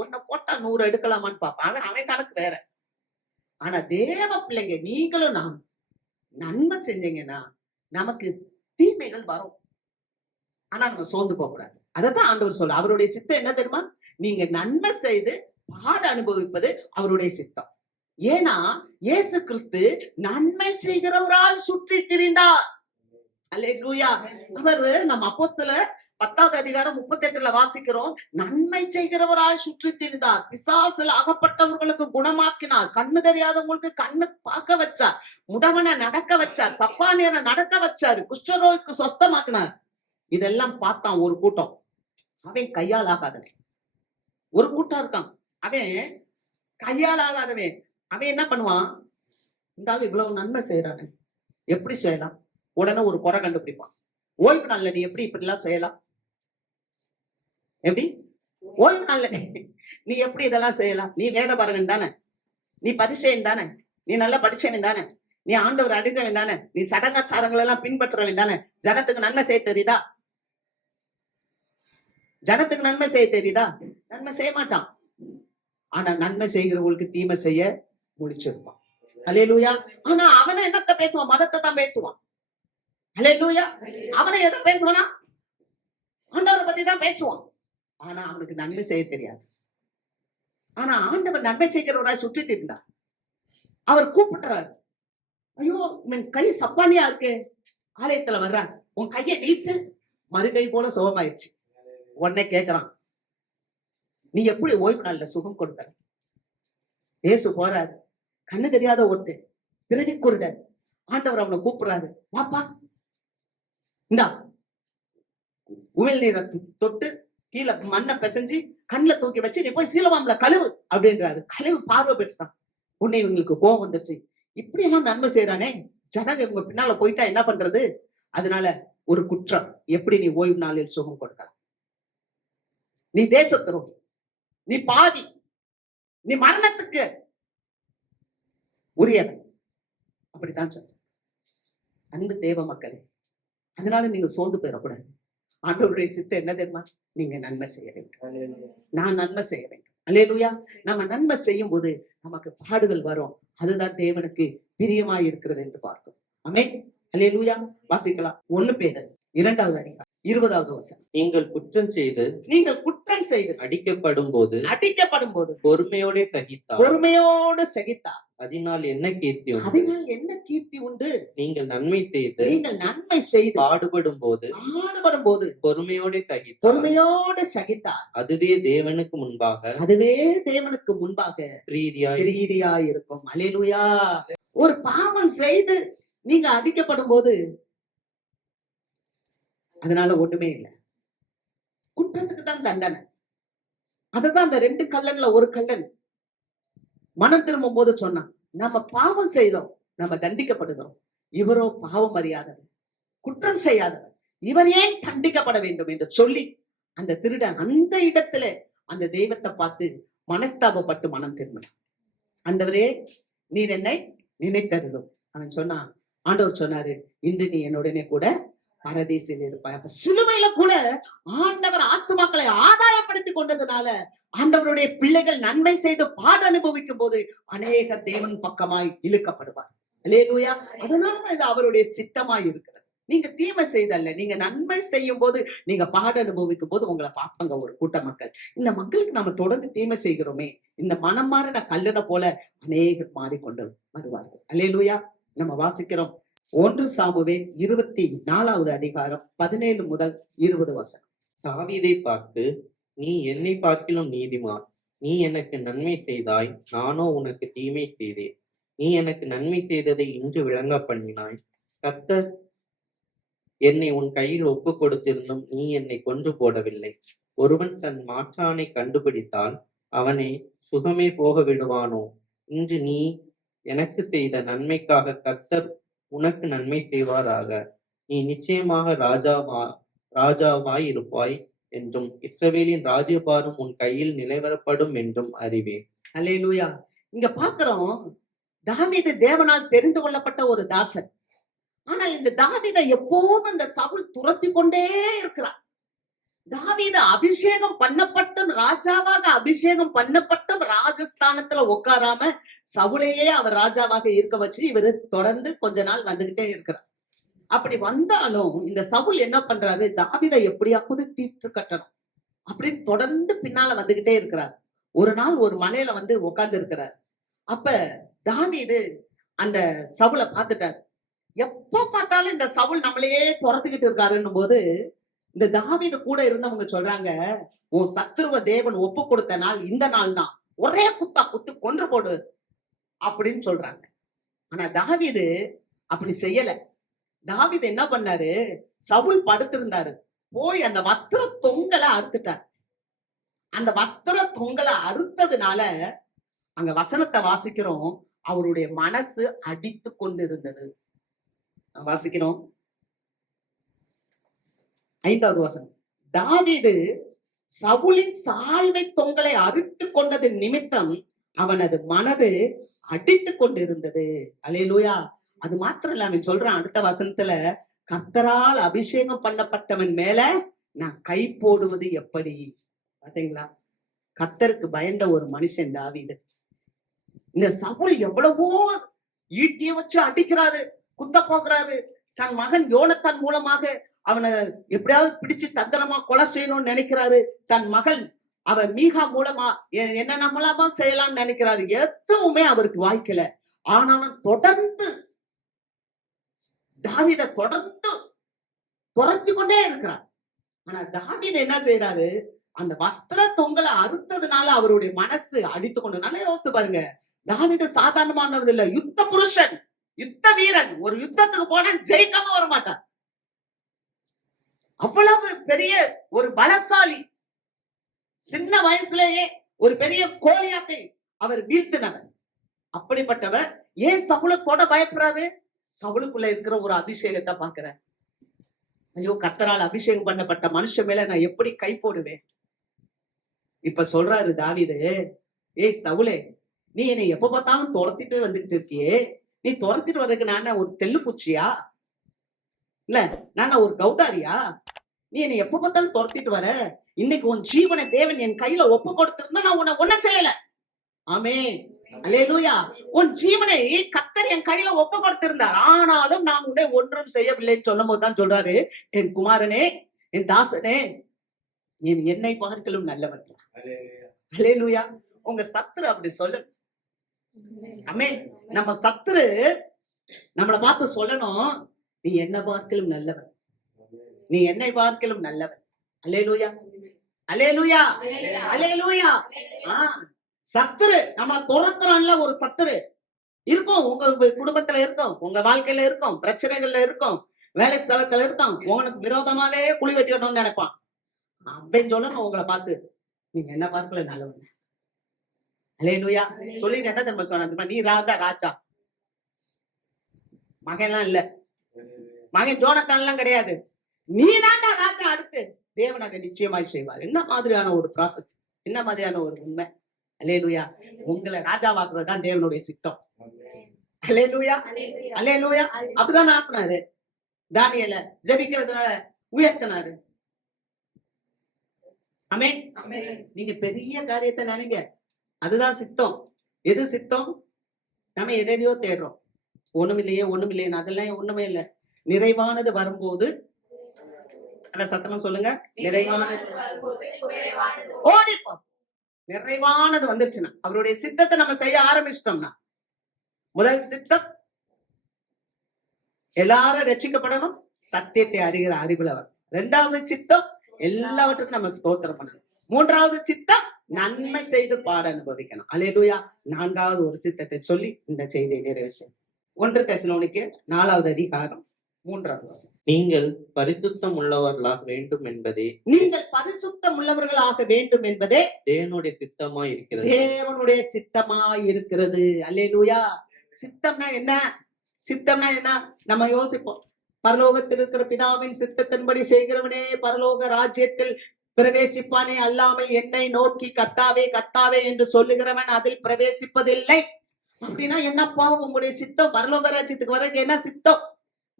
உன்னை போட்டா 100 எடுக்கலாமான்னு பார்ப்பான். அவன் கணக்கு வேற. ஆனா தேவ பிள்ளைங்க நீங்களும் நான் நன்மை செஞ்சீங்கன்னா நமக்கு தீமைகள் வரும். ஆனா நம்ம சோர்ந்து போக கூடாது. அதைத்தான் ஆண்டவர் சொல்ல, அவருடைய சித்தம் என்ன தெரியுமா? நீங்க நன்மை செய்து பாடு அனுபவிப்பது அவருடைய சித்தம். ஏன்னா இயேசு கிறிஸ்து நன்மை செய்கிறவராய் சுற்றி திரிந்தார். அல்லேலூயா. அவர் நம்ம அப்போஸ்தலர் 10வது அதிகாரம் 38ல வாசிக்கிறோம், நன்மை செய்கிறவராய் சுற்றி திரிந்தார், பிசாசுல அகப்பட்டவர்களுக்கு குணமாக்கினார், கண்ணு தெரியாதவங்களுக்கு கண்ணு பார்க்க வச்சார், முடவனை நடக்க வச்சார், சப்பானியரை நடக்க வச்சாரு, குஷ்டரோய்க்கு சொஸ்தமாக்கினார். இதெல்லாம் பார்த்தான் ஒரு கூட்டம். அவன் கையால் ஆகாதவன். ஒரு கூட்டம் இருக்கான், அவன் கையால் ஆகாதவன். அவன் என்ன பண்ணுவான்? இந்த ஆள் இவ்வளவு நன்மை செய்யறானே, எப்படி செய்யலாம்? உடனே ஒரு குறை கண்டுபிடிப்பான். ஓய்வு நாள்ல நீ எப்படி இப்படி எல்லாம் செய்யலாம்? எப்படி ஓய்வு நாள்ல நீ எப்படி இதெல்லாம் செய்யலாம்? நீ வேத பாரகன் தானே, நீ பரிசேயன் தானே, நீ நல்லா படிச்சவன் தானே, நீ ஆண்டவர் அடைந்தவன் தானே, நீ சடங்காச்சாரங்கள் எல்லாம் பின்பற்றுறவன் தானே, ஜனத்துக்கு நன்மை செய்ய தெரியுதா? ஜனத்துக்கு நன்மை செய்ய தெரியுதா? நன்மை செய்ய மாட்டான். ஆனா நன்மை செய்கிறவங்களுக்கு தீமை செய்ய முடிச்சிருப்பான். அல்லேலூயா. ஆனா அவனை என்னத்த பேசுவான்? மதத்தை தான் பேசுவான். அல்லேலூயா. அவனை எதை பேசுவானா? ஆண்டவரை பத்தி தான் பேசுவான். ஆனா அவனுக்கு நன்மை செய்ய தெரியாது. ஆனா ஆண்டவர் நன்மை செய்கிறவராய் சுற்றி திரிந்தார். அவர் கூப்பிடுறாரு, ஐயோ என் கை சப்பானியா இருக்கு. ஆலயத்துல வர்றார், உன் கையை நீட்டு. மறுகை போல சுகமாயிருச்சு. உடனே கேட்கிறான், நீ எப்படி ஓய்வு நாள்ல சுகம் கொடுக்கற? இயேசு போறாரு, கண்ணு தெரியாத ஒருத்தன், பிறவி குருடன். ஆண்டவர் அவனை கூப்பிடுறாரு, வாப்பா, இந்தா உமிழ் நீரை தொட்டு கீழே மண்ணை பிசைஞ்சு கண்ணுல தூக்கி வச்சு நீ போய் சீலவாம்ல கழுவு அப்படின்றாரு. கழுவு பார்வை பெற்றான். உன்னை இவங்களுக்கு கோபம் வந்துருச்சு, இப்படி எல்லாம் நன்மை செய்யறானே, ஜனங்க இவங்க பின்னால போயிட்டா என்ன பண்றது? அதனால ஒரு குற்றம், எப்படி நீ ஓய்வு நாளில் சுகம் கொடுக்கலாம்? நீ தேசத்துரோகி, நீ பாவி, நீ மரணத்துக்கு உரியவன். அப்படித்தான் சொல்ற. அன்பு தேவ மக்களே, அதனால நீங்க சோர்ந்து போயிடக்கூடாது. ஆண்டவருடைய சித்தம் என்ன தெரியுமா? நீங்க நன்மை செய்ய வேண்டும், நான் நன்மை செய்ய வேண்டும். அல்லேலூயா. நம்ம நன்மை செய்யும் போது நமக்கு பாடுகள் வரும். அதுதான் தேவனுக்கு பிரியமாய் இருக்கிறது என்று பார்க்கும். ஆமென். அல்லேலூயா. வாசிக்கலாம் 1 பேதுரு 2வது அதிகாரம் 20வது வசனம். நீங்கள் குற்றம் செய்து அடிக்கப்படும் போது பொறுமையோடு சகித்தார், அதனால் என்ன கீர்த்தி உண்டு? நீங்கள் நன்மை செய்து பாடுபடும் போது பொறுமையோடு சகித்தார், அதுவே தேவனுக்கு முன்பாக பிரீதியா இருக்கும். அல்லேலூயா. ஒரு பாவம் செய்து நீங்க அடிக்கப்படும் போது அதனால ஒண்ணுமே இல்லை. குற்றத்துக்கு தான் தண்டனை. அதுதான் அந்த 2 கல்லன்ல ஒரு கல்லன் மனம் திரும்பும் போது சொன்னான், நம்ம பாவம் செய்தோம், நம்ம தண்டிக்கப்படுகிறோம். இவரோ பாவம் அறியாதவர், குற்றம் செய்யாதவர், இவர் ஏன் தண்டிக்கப்பட வேண்டும் என்று சொல்லி அந்த திருடன் அந்த இடத்துல அந்த தெய்வத்தை பார்த்து மனஸ்தாபப்பட்டு மனம் திரும்பினான். ஆண்டவரே, நீர் என்னை நினைத்தருளும். அவன் சொன்னான், ஆண்டவர் சொன்னாரு, இன்று நீ என்னுடனே கூட பரதேசில் இருப்பாய். அப்ப சிலுவையில கூட ஆண்டவர் ஆத்துமாக்களை ஆதாயப்படுத்தி கொண்டதுனால ஆண்டவருடைய பிள்ளைகள் நன்மை செய்து பாட அனுபவிக்கும் போது அநேக தேவன் பக்கமாய் இழுக்கப்படுவார். அல்லேலூயா. அதனாலதான் இது அவருடைய சித்தமாய் இருக்கிறது. நீங்க தீமை செய்தல்ல, நீங்க நன்மை செய்யும் போது, நீங்க பாட அனுபவிக்கும் போது உங்களை பார்ப்பாங்க ஒரு கூட்ட மக்கள். இந்த மக்களுக்கு நம்ம தொடர்ந்து தீமை செய்கிறோமே, இந்த மனம் மாறின கல்லுன போல அநேகர் மாறிக்கொண்டு வருவார்கள். அல்லேலூயா. நம்ம வாசிக்கிறோம் 1 சாமுவேல் 24வது அதிகாரம் 17 முதல் 20 வசனம். தாவீதை பார்த்து, நீ என்னை பார்க்கிலும் நீதிமான். நீ எனக்கு நன்மை செய்தாய், நானோ உனக்கு தீமை செய்தேன். நீ எனக்கு நன்மை செய்ததை இன்று விளங்க பண்ணினாய். கர்த்தர் என்னை உன் கையில் ஒப்பு கொடுத்திருந்தும் நீ என்னை கொன்று போடவில்லை. ஒருவன் தன் மாற்றானை கண்டுபிடித்தால் அவனை சுகமே போக விடுவானோ? இன்று நீ எனக்கு செய்த நன்மைக்காக கர்த்தர் உனக்கு நன்மை செய்வாராக. நீ நிச்சயமாக ராஜாவாய் இருப்பாய் என்றும் இஸ்ரவேலின் ராஜ்யபாரம் உன் கையில் நிலைவரப்படும் என்றும் அறிவேன். அல்லேலூயா. இங்க பாக்குறோம், தாவீது தேவனால் தெரிந்து கொள்ளப்பட்ட ஒரு தாசன். ஆனால் இந்த தாவீதை எப்போதும் இந்த சவுல் துரத்தி கொண்டே இருக்கிறான். தாவீது அபிஷேகம் பண்ணப்பட்டும், ராஜாவாக அபிஷேகம் பண்ணப்பட்டும் ராஜஸ்தானத்துல உட்காராம சவுலையே அவர் ராஜாவாக இருக்க வச்சு இவரு தொடர்ந்து கொஞ்ச நாள் வந்துகிட்டே இருக்கிறார். அப்படி வந்தாலும் இந்த சவுல் என்ன பண்றாரு, தாவீதை எப்படியாவது தீர்த்து கட்டணும் அப்படின்னு தொடர்ந்து பின்னால வந்துகிட்டே இருக்கிறார். ஒரு நாள் ஒரு மலையில வந்து உட்கார்ந்து இருக்கிறார். அப்ப தாவீது அந்த சவுலை பார்த்துட்டார். எப்ப பார்த்தாலும் இந்த சவுல் நம்மளையே துரத்துக்கிட்டு இருக்காருன்னும் போது இந்த தாவீது கூட இருந்தவங்க சொல்றாங்க, உன் சத்துருவ தேவன் ஒப்பு கொடுத்த நாள் இந்த நாள் தான், ஒரே குத்தா குத்து கொன்று போடு அப்படின்னு சொல்றாங்க. ஆனா தாவீது அப்படி செய்யல. தாவீது என்ன பண்ணாரு, சவுல் படுத்திருந்தாரு, போய் அந்த வஸ்திர தொங்கலை அறுத்துட்டார். அந்த வஸ்திர தொங்கலை அறுத்ததுனால அங்க வசனத்தை வாசிக்கிறோம், அவருடைய மனசு அடித்து கொண்டு இருந்தது. வாசிக்கிறோம் 5வது வசனம். தாவீது சவுலின் சால்வை தொங்கலை அறுத்து கொண்டது நிமித்தம் அவனது மனது அடித்து கொண்டு இருந்தது. அல்லேலூயா. அது மாத்திரம் இல்ல, அவன் சொல்றான் அடுத்த வசனத்துல, கர்த்தரால் அபிஷேகம் பண்ணப்பட்டவன் மேல நான் கை போடுவது எப்படி? பாத்தீங்களா, கர்த்தருக்கு பயந்த ஒரு மனுஷன் தாவீது. இந்த சவுல் எவ்வளவோ ஈட்டிய வச்சு அடிக்கிறாரு, குத்த போகிறாரு. தன் மகன் யோனத்தான் மூலமாக அவனை எப்படியாவது பிடிச்சு தந்திரமா கொலை செய்யணும்னு நினைக்கிறாரு. தன் மகள் அவ மீகா மூலமா என்ன மூலமா செய்யலாம்னு நினைக்கிறாரு. எதுவுமே அவருக்கு வாய்க்கல. ஆனாலும் தொடர்ந்து தாவீதை தொடர்ந்து துரத்தி கொண்டே இருக்கிறார். ஆனா தாவீது என்ன செய்யறாரு, அந்த வஸ்திர தொங்கலை அறுத்ததுனால அவருடைய மனசு அடித்து கொண்டு. நல்லா யோசித்து பாருங்க, தாவீது சாதாரணமானது இல்ல, யுத்த புருஷன், யுத்த வீரன். ஒரு யுத்தத்துக்கு போனா ஜெயிக்காம வர மாட்டார். அவ்வளவு பெரிய ஒரு பலசாலி. சின்ன வயசுலயே ஒரு பெரிய கோலியாத்தை அவர் வீழ்த்தினவர். அப்படிப்பட்டவர் ஏன் சவுலத்தோட பயப்படுறாரு? சவுலுக்குள்ள இருக்கிற ஒரு அபிஷேகத்தை பாக்குறேன். ஐயோ, கர்த்தரால் அபிஷேகம் பண்ணப்பட்ட மனுஷன் மேல நான் எப்படி கை போடுவேன்? இப்ப சொல்றாரு தாவீது, ஏய் சவுலே, நீ என்னை எப்ப பார்த்தாலும் துரத்திட்டு வந்துகிட்டு இருக்கியே, நீ துரத்திட்டு வர்றதுக்கு நான் ஒரு தெல்லு பூச்சியா? இல்ல நான் ஒரு கௌதாரியா? நீ என்னை எப்ப பார்த்தாலும் துரத்திட்டு வர. இன்னைக்கு உன் ஜீவனை தேவன் என் கையில ஒப்பு கொடுத்திருந்தா நான் உன்னை ஒன்னும் செய்யல. ஆமென். அல்லேலூயா. உன் ஜீவனை கர்த்தர் என் கையில ஒப்பு கொடுத்திருந்தார், ஆனாலும் நான் உன்னை ஒன்றும் செய்யவில்லைன்னு சொல்லும் போதுதான் சொல்றாரு, என் குமாரனே, என் தாசனே, என்னை பார்க்கலும் நல்லவன். அல்லேலூயா. உங்க சத்துரு அப்படி சொல்லு. ஆமென். நம்ம சத்துரு நம்மளை பார்த்து சொல்லணும், நீ என்ன பார்க்கலும் நல்லவன், நீ என்னை பார்க்கலும் நல்லவன். அல்லேலூயா, அல்லேலூயா, அல்லேலூயா. சத்துரு நம்மளை துரத்துறான்ல, ஒரு சத்துரு இருக்கும். உங்க குடும்பத்துல இருக்கும், உங்க வாழ்க்கையில இருக்கும், பிரச்சனைகள்ல இருக்கும், வேலை ஸ்தலத்துல இருக்கும். உனக்கு விரோதமாவே குழி வெட்டிடணும்னு நினைப்பான். அப்படின்னு சொல்லணும் உங்களை பார்த்து, நீங்க என்ன பார்க்கல நல்லவன். அல்லேலூயா. சொல்லிட்டு என்ன தெரியுமா சொன்ன, நீ ராஜா. மகன் எல்லாம் இல்ல, மகன் ஜோனத்தான் எல்லாம் கிடையாது. நீதான்டா ராஜா அடுத்து. தேவன் அதை நிச்சயமாய் செய்வார். என்ன மாதிரியான ஒரு ப்ராஃபஸ், என்ன மாதிரியான ஒரு உண்மை. அல்லேலூயா. உங்களை ராஜாவாக்குறது தான் தேவனுடைய சித்தம். அல்லேலூயா, அல்லேலூயா. அப்படிதான் ஆக்குனாரு. தானியேல ஜெபிக்கிறதுனால உயர்த்தினாரு. ஆமென். நீங்க பெரிய காரியத்தை நினைங்க, அதுதான் சித்தம். எது சித்தம்? நம்ம எதையோ தேடுறோம். ஒண்ணுமில்லையே ஒண்ணுமில்லையே, அதெல்லாம் ஒண்ணுமே இல்லை. நிறைவானது வரும்போது, அத சத்தமா சொல்லுங்க, நிறைவானது ஓடிப்போம். நிறைவானது வந்துருச்சுன்னா, அவருடைய சித்தத்தை நம்ம செய்ய ஆரம்பிச்சிட்டோம்னா, முதல் சித்தம் எல்லாரும் ரட்சிக்கப்படணும், சத்தியத்தை அறிகிற அறிவுல வரும். இரண்டாவது சித்தம் எல்லாவற்றுக்கும் நம்ம ஸ்தோத்திரம் பண்ணணும். மூன்றாவது சித்தம் நன்மை செய்து பாட அனுபவிக்கணும். அல்லேலூயா. நான்காவது ஒரு சித்தத்தை சொல்லி இந்த செய்தியை நிறைவு செய்யும். 1 தெசலோனிக்கேயர் 4வது அதிகாரம் 3வது வசனம். நீங்கள் பரிசுத்தம் உள்ளவர்களாக வேண்டும் என்பதே நீங்கள் பரிசுத்தம் உள்ளவர்களாக வேண்டும் என்பதே தேவனுடைய சித்தமாய் இருக்கிறது. தேவனுடைய சித்தமாய் இருக்கிறது. அல்லேலூயா. சித்தம்னா என்ன? சித்தம்னா என்ன? நம்ம யோசிப்போம். பரலோகத்தில் இருக்கிற பிதாவின் சித்தத்தின்படி செய்கிறவனே பரலோக ராஜ்யத்தில் பிரவேசிப்பானே அல்லாமல் என்னை நோக்கி கர்த்தாவே கர்த்தாவே என்று சொல்லுகிறவன் அதில் பிரவேசிப்பதில்லை. அப்படின்னா என்னப்பா உங்களுடைய சித்தம்? பரலோக ராஜ்யத்துக்கு வரைக்கும் என்ன சித்தம்?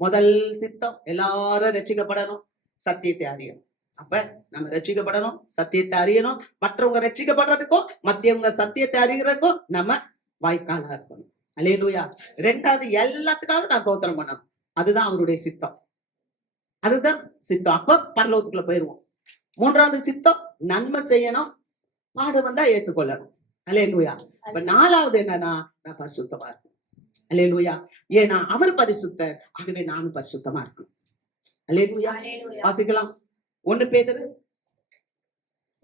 முதல் சித்தம் எல்லாரும் ரட்சிக்கப்படணும், சத்தியத்தை அறியணும். அப்ப நம்ம ரட்சிக்கப்படணும், சத்தியத்தை அறியணும். மற்றவங்க ரட்சிக்கப்படுறதுக்கும் மத்தியவங்க சத்தியத்தை அறிகிறதுக்கும் நம்ம வாய்க்காலா இருக்கணும். அல்லேலூயா. ரெண்டாவது, எல்லாத்துக்காக நான் தோத்திரம் பண்ணணும். அதுதான் அவருடைய சித்தம். அதுதான் சித்தம். அப்ப பரலோகத்துக்குள்ள போயிருவோம். மூன்றாவது சித்தம் நன்மை செய்யணும், பாடு வந்தா ஏத்துக்கொள்ளணும். அல்லேலூயா. இப்ப நாலாவது என்னன்னா, நான் பரிசுத்தமா இருக்கணும். அல்லேலூயா. ஏன்னா அவர் பரிசுத்தர், ஆகவே நானும் பரிசுத்தமா இருக்கணும். அல்லேலூயா. வாசிக்கலாம். 1 பேதுரு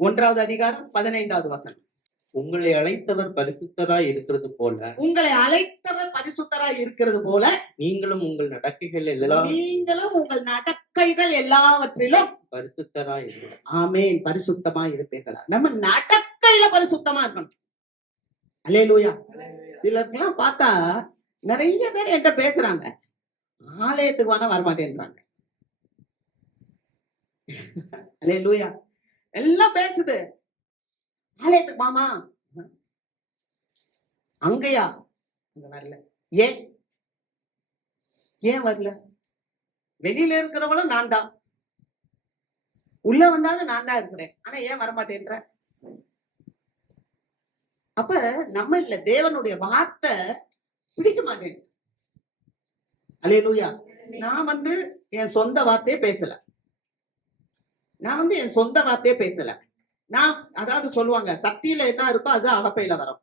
1வது அதிகாரம் 15வது வசனம். உங்களை அழைத்தவர் பரிசுத்தராய் இருக்கிறது போல உங்களை அழைத்தவர் பரிசுத்தராய் இருக்கிறது போல நீங்களும் உங்கள் நடக்கைகள் எல்லாவற்றிலும் பரிசுத்தராய் இருக்கிறார். ஆமென். பரிசுத்தமா இருப்பீர்களா? நம்ம நடக்கையில பரிசுத்தமா இருக்கணும். அல்லேலூயா. சிலருக்கெல்லாம் பார்த்தா நிறைய பேர் என்கிட்ட பேசுறாங்க, ஆலயத்துக்கு வேணா வரமாட்டேன்றாங்க. அல்லேலூயா. எல்லாம் பேசுது, ஆலயத்துக்கு மாமா அங்கயா, அங்க வரல. ஏன் ஏன் வரல? வெளியில இருக்கிறவங்களும் நான் தான், உள்ள வந்தாலும் நான் தான் இருக்கிறேன், ஆனா ஏன் வரமாட்டேன்ற? அப்ப நம்ம இல்ல, தேவனுடைய வார்த்தை பிடிக்க மாட்டேன். அல்லேலூயா. நான் என் சொந்த வார்த்தையே பேசல. என் சொந்த வார்த்தையே பேசல. நான் அதாவது சொல்லுவாங்க, சக்தியில என்ன இருக்கோ அது அகப்பையில வரும்.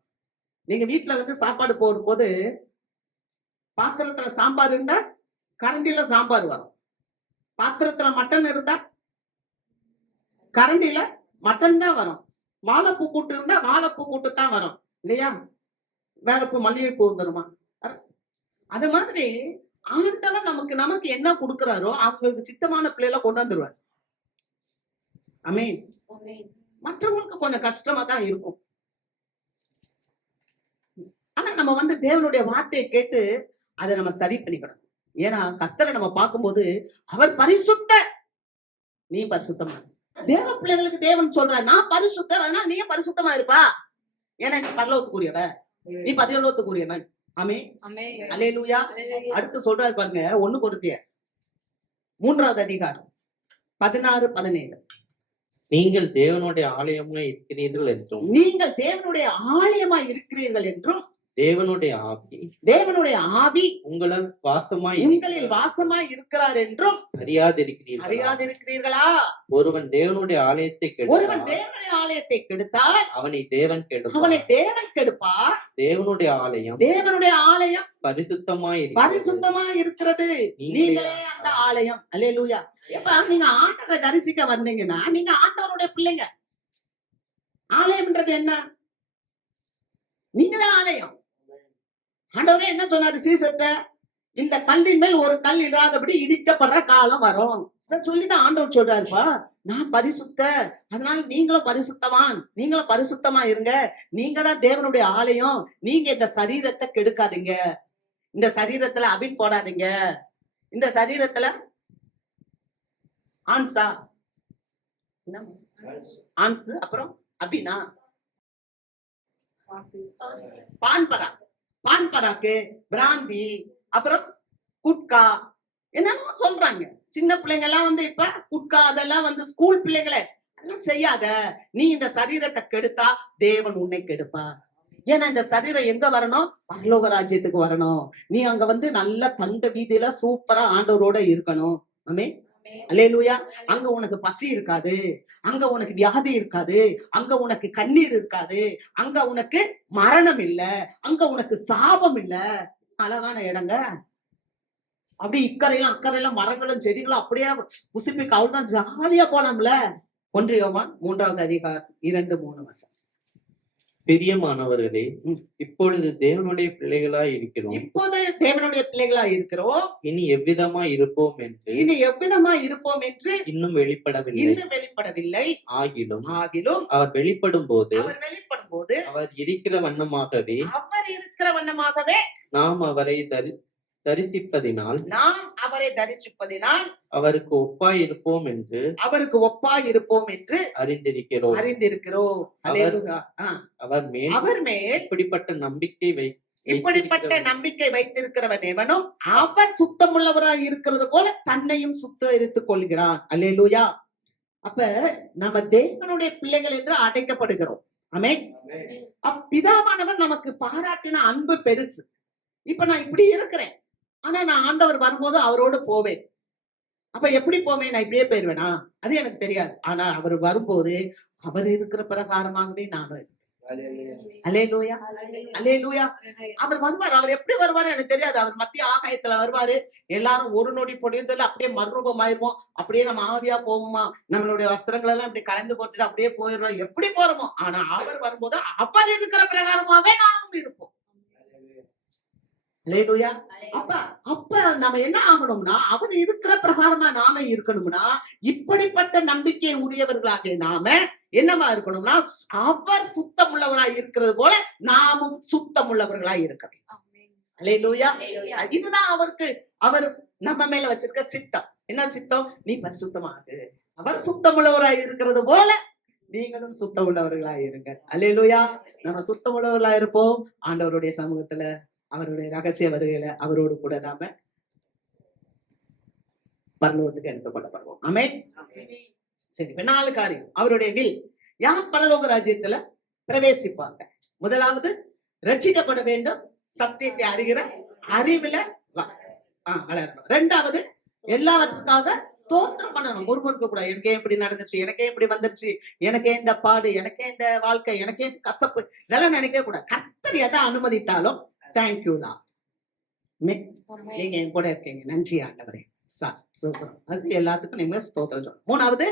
நீங்க வீட்டுல சாப்பாடு போடும்போது பாத்திரத்துல சாம்பார் இருந்தா கரண்டில சாம்பார் வரும். பாத்திரத்துல மட்டன் இருந்தா கரண்டில மட்டன் தான் வரும். வாழைப்பூ கூட்டு இருந்தா வாழைப்பூ கூட்டு தான் வரும் இல்லையா? வேற பூ மல்லிகை பூ வந்துருமா? அது மாதிரி ஆண்டவன் நமக்கு என்ன கொடுக்கிறாரோ அவங்களுக்கு சித்தமான பிள்ளைல கொண்டு வந்துருவார். ஆமென். மற்றவங்களுக்கு கொஞ்சம் கஷ்டமா தான் இருக்கும். ஆனா நம்ம தேவனுடைய வார்த்தையை கேட்டு அதை நம்ம சரி பண்ணிக்கணும். ஏன்னா கர்த்தரை நம்ம பார்க்கும்போது அவர் பரிசுத்த, நீ பரிசுத்தமா. தேவ பிள்ளைகளுக்கு தேவன் சொல்ற, நான் பரிசுத்தர், ஆனா நீ பரிசுத்தமா இருப்பா. ஏன்னா நீ பரலோகத்துக்குரியவ, நீ பரலோகத்துக்குரியவன். ஆமென். அல்லேலூயா. அடுத்து சொல்றாரு பாருங்க, 1 கொரிந்தியர் 3வது அதிகாரம் 16, 17. நீங்கள் தேவனுடைய ஆலயமாய் இருக்கிறீர்கள் என்றும் நீங்கள் தேவனுடைய ஆலயமாய் இருக்கிறீர்கள் என்றும் தேவனுடைய ஆவி உங்களில் வாசமாய் இருக்கிறார் என்றும் அறியாதிருக்கிறீர்களா? ஒருவன் தேவனுடைய ஆலயத்தை கெடுத்தால் அவனை தேவன் கெடுப்பார். தேவனுடைய ஆலயம் பரிசுத்தமாய் இருக்கிறது, நீங்களே அந்த ஆலயம். அல்லேலூயா. எப்ப நீங்க ஆண்டவரை தரிசிக்க வந்தீங்கன்னா நீங்க ஆண்டவருடைய பிள்ளைங்க. ஆலயம்ன்றது என்ன? நீங்கதான் ஆலயம். ஆண்டவரே என்ன சொன்னாரு சீசர்ட்ட? இந்த கல்லின் மேல் ஒரு கல் இல்லாதபடி இடிக்கப்படுற காலம் வரும். சொல்லிதான் ஆண்டவர் சொல்றாருப்பா, நான் பரிசுத்தர், அதனால நீங்களும் பரிசுத்தவான், நீங்களும் பரிசுத்தமா இருங்க. நீங்க தான் தேவனுடைய ஆலயம். நீங்க இந்த சரீரத்தை கெடுக்காதீங்க, இந்த சரீரத்துல அபின் போடாதீங்க, இந்த சரீரத்துல ஆன்சா என்ன? ஆன்ஸ், அப்புறம் அபினா, பான் பராக்கு, பிராந்தி, அப்புறம் குட்கா, என்னன்னு சொல்றாங்க. சின்ன பிள்ளைங்க எல்லாம் வந்து இப்ப குட்கா அதெல்லாம் வந்து ஸ்கூல் பிள்ளைங்களே அதெல்லாம் செய்யாத. நீ இந்த சரீரத்தை கெடுத்தா தேவன் உன்னை கெடுப்பார். ஏன்னா இந்த சரீரம் எங்க வரணும்? பரலோக ராஜ்யத்துக்கு வரணும். நீ அங்க வந்து நல்ல தங்க வீதியில சூப்பரா ஆண்டவரோட இருக்கணும். ஆமென். அல்லேலூயா. அங்க உனக்கு பசி இருக்காது, அங்க உனக்கு வியாதி இருக்காது, அங்க உனக்கு கண்ணீர் இருக்காது, அங்க உனக்கு மரணம் இல்ல, அங்க உனக்கு சாபம் இல்ல. அழகான இடங்க. அப்படியே இக்கரையெல்லாம் அக்கறையெல்லாம் மரங்களும் செடிகளும் அப்படியே புசிப்பிக்கு அவள்தான் ஜாலியா போனோம்ல. 1 யோவான் 3வது அதிகாரம் 2-3 வசனம். பிரியமானவர்களே, இப்பொழுது தேவனுடைய பிள்ளைகளாய் இருக்கிறோம். இப்போது தேவனுடைய பிள்ளைகளா இருக்கிறோம். இனி எவ்விதமா இருப்போம் என்று இனி எவ்விதமா இருப்போம் என்று இன்னும் வெளிப்படவில்லை. இன்னும் வெளிப்படவில்லை. ஆகிலும் அவர் வெளிப்படும் போது வெளிப்படும் போது அவர் இருக்கிற வண்ணமாகவே நாம் அவரை தரிசிப்பதினால் அவருக்கு ஒப்பாய் இருப்போம் என்று அறிந்திருக்கிறோம். அவர் மேல் இப்படிப்பட்ட நம்பிக்கை வைத்திருக்கிறவன் எவனும் அவர் சுத்தமுள்ளவராய் இருக்கிறது போல தன்னையும் சுத்தரித்துக் கொள்கிறான். அல்லேலூயா. அப்ப நம்ம தேவனுடைய பிள்ளைகள் என்று அழைக்கப்படுகிறோம். ஆமென். பிதாவானவர் நமக்கு பாராட்டின அன்பு பெருசு. இப்ப நான் இப்படி இருக்கிறேன், ஆனா நான் ஆண்டவர் வரும்போது அவரோடு போவேன். அப்ப எப்படி போவேன்? நான் இப்படியே போயிருவேனா? அது எனக்கு தெரியாது. ஆனா அவர் வரும்போது அவர் இருக்கிற பிரகாரமாகவே நானும். அல்லேலூயா, அல்லேலூயா. அவர் வருவார். அவர் எப்படி வருவாரு எனக்கு தெரியாது. அவர் மத்திய ஆகாயத்துல வருவாரு. எல்லாரும் ஒரு நொடி பொடியதில்ல அப்படியே மறுரூபம் ஆயிருவோம். அப்படியே நம்ம ஆவியா போவோமா, நம்மளுடைய வஸ்திரங்கள் எல்லாம் இப்படி கலந்து போட்டுட்டு அப்படியே போயிடுறோம். எப்படி போறோமோ, ஆனா அவர் வரும்போது அவர் இருக்கிற பிரகாரமாவே நாமும் இருப்போம். அல்லேலூயா. அப்ப நம்ம என்ன ஆகணும்னா, அவர் இருக்கிற பிரகாரமா நாம இருக்கணும்னா, இப்படிப்பட்ட நம்பிக்கை உடையவர்களாக நாம என்னவா இருக்கணும்னா, அவர் சுத்தம் உள்ளவராய் இருக்கிறது போல நாமும் சுத்தம் உள்ளவர்களாய் இருக்கணும். அல்லேலூயா. இதுதான் அவர் நம்ம மேல வச்சிருக்க சித்தம். என்ன சித்தம்? நீ பரிசுத்தமாகு. அவர் சுத்தம் உள்ளவராய் இருக்கிறது போல நீங்களும் சுத்தம் உள்ளவர்களாய் இருங்க. அல்லேலூயா. நம்ம சுத்தம் உள்ளவர்களா இருப்போம். ஆண்டவருடைய சமூகத்துல அவருடைய ரகசிய வருகையில அவரோடு கூட நாம பரலோகத்துக்கு எடுத்துக் கொள்ளப்படுவோம். ஆமென். சரி, இப்ப 4 காரியம். அவருடைய வில். யார் பரலோக ராஜ்யத்துல பிரவேசிப்பாங்க? முதலாவது ரட்சிக்கப்பட வேண்டும், சத்தியத்தை அறிகிற அறிவுல வளரணும். 2வது எல்லாவற்றுக்காக ஸ்தோத்திரம் பண்ணணும். முறுமுறுக்க கூடாது. எனக்கே இப்படி நடந்துச்சு, எனக்கே இப்படி வந்துருச்சு, எனக்கே இந்த பாடு, எனக்கே இந்த வாழ்க்கை, எனக்கே இந்த கசப்பு, இதெல்லாம் நினைக்கவே கூடாது. கர்த்தர் எதை அனுமதித்தாலும் தேங்க்யூலா, நீங்க என் கூட இருக்கீங்க, நன்றி ஆண்டவரே, ஸ்தோத்திரம். அது எல்லாத்துக்கும் நீங்க ஸ்தோத்திரம் சொல்லணும். 3வது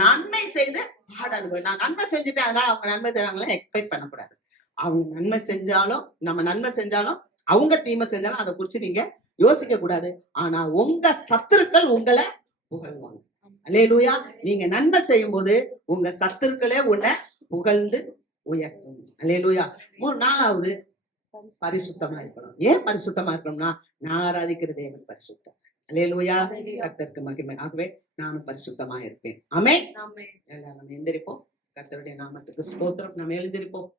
நன்மை செய்து பாட அனுபவம். நான் நன்மை செஞ்சுட்டேன் அதனால அவங்க நன்மை செய்வாங்களா எக்ஸ்பெக்ட் பண்ணக்கூடாது. அவங்க நன்மை செஞ்சாலும், நம்ம நன்மை செஞ்சாலும், அவங்க தீமை செஞ்சாலும் அதை குறிச்சு நீங்க யோசிக்க கூடாது. ஆனா உங்க சத்துருக்கள் உங்களை புகழ்வாங்க. அல்லேலூயா. நீங்க நன்மை செய்யும் போது உங்க சத்துருக்களே உன்னை புகழ்ந்து உயர்த்தும். அல்லேலூயா. 4வது பரிசுத்தமா இருக்கணும். ஏன் பரிசுத்தமா இருக்கணும்னா, நான் ஆராதிக்கிற தேவன் பரிசுத்தம். அல்லேலூயா. கர்த்தருக்கு மகிமை. ஆகவே நானும் பரிசுத்தமா இருப்பேன். ஆமென். எல்லாரும் நம்ம எந்திரிப்போம். கர்த்தருடைய நாமத்துக்கு ஸ்தோத்திரம். நம்ம எழுந்திருப்போம்.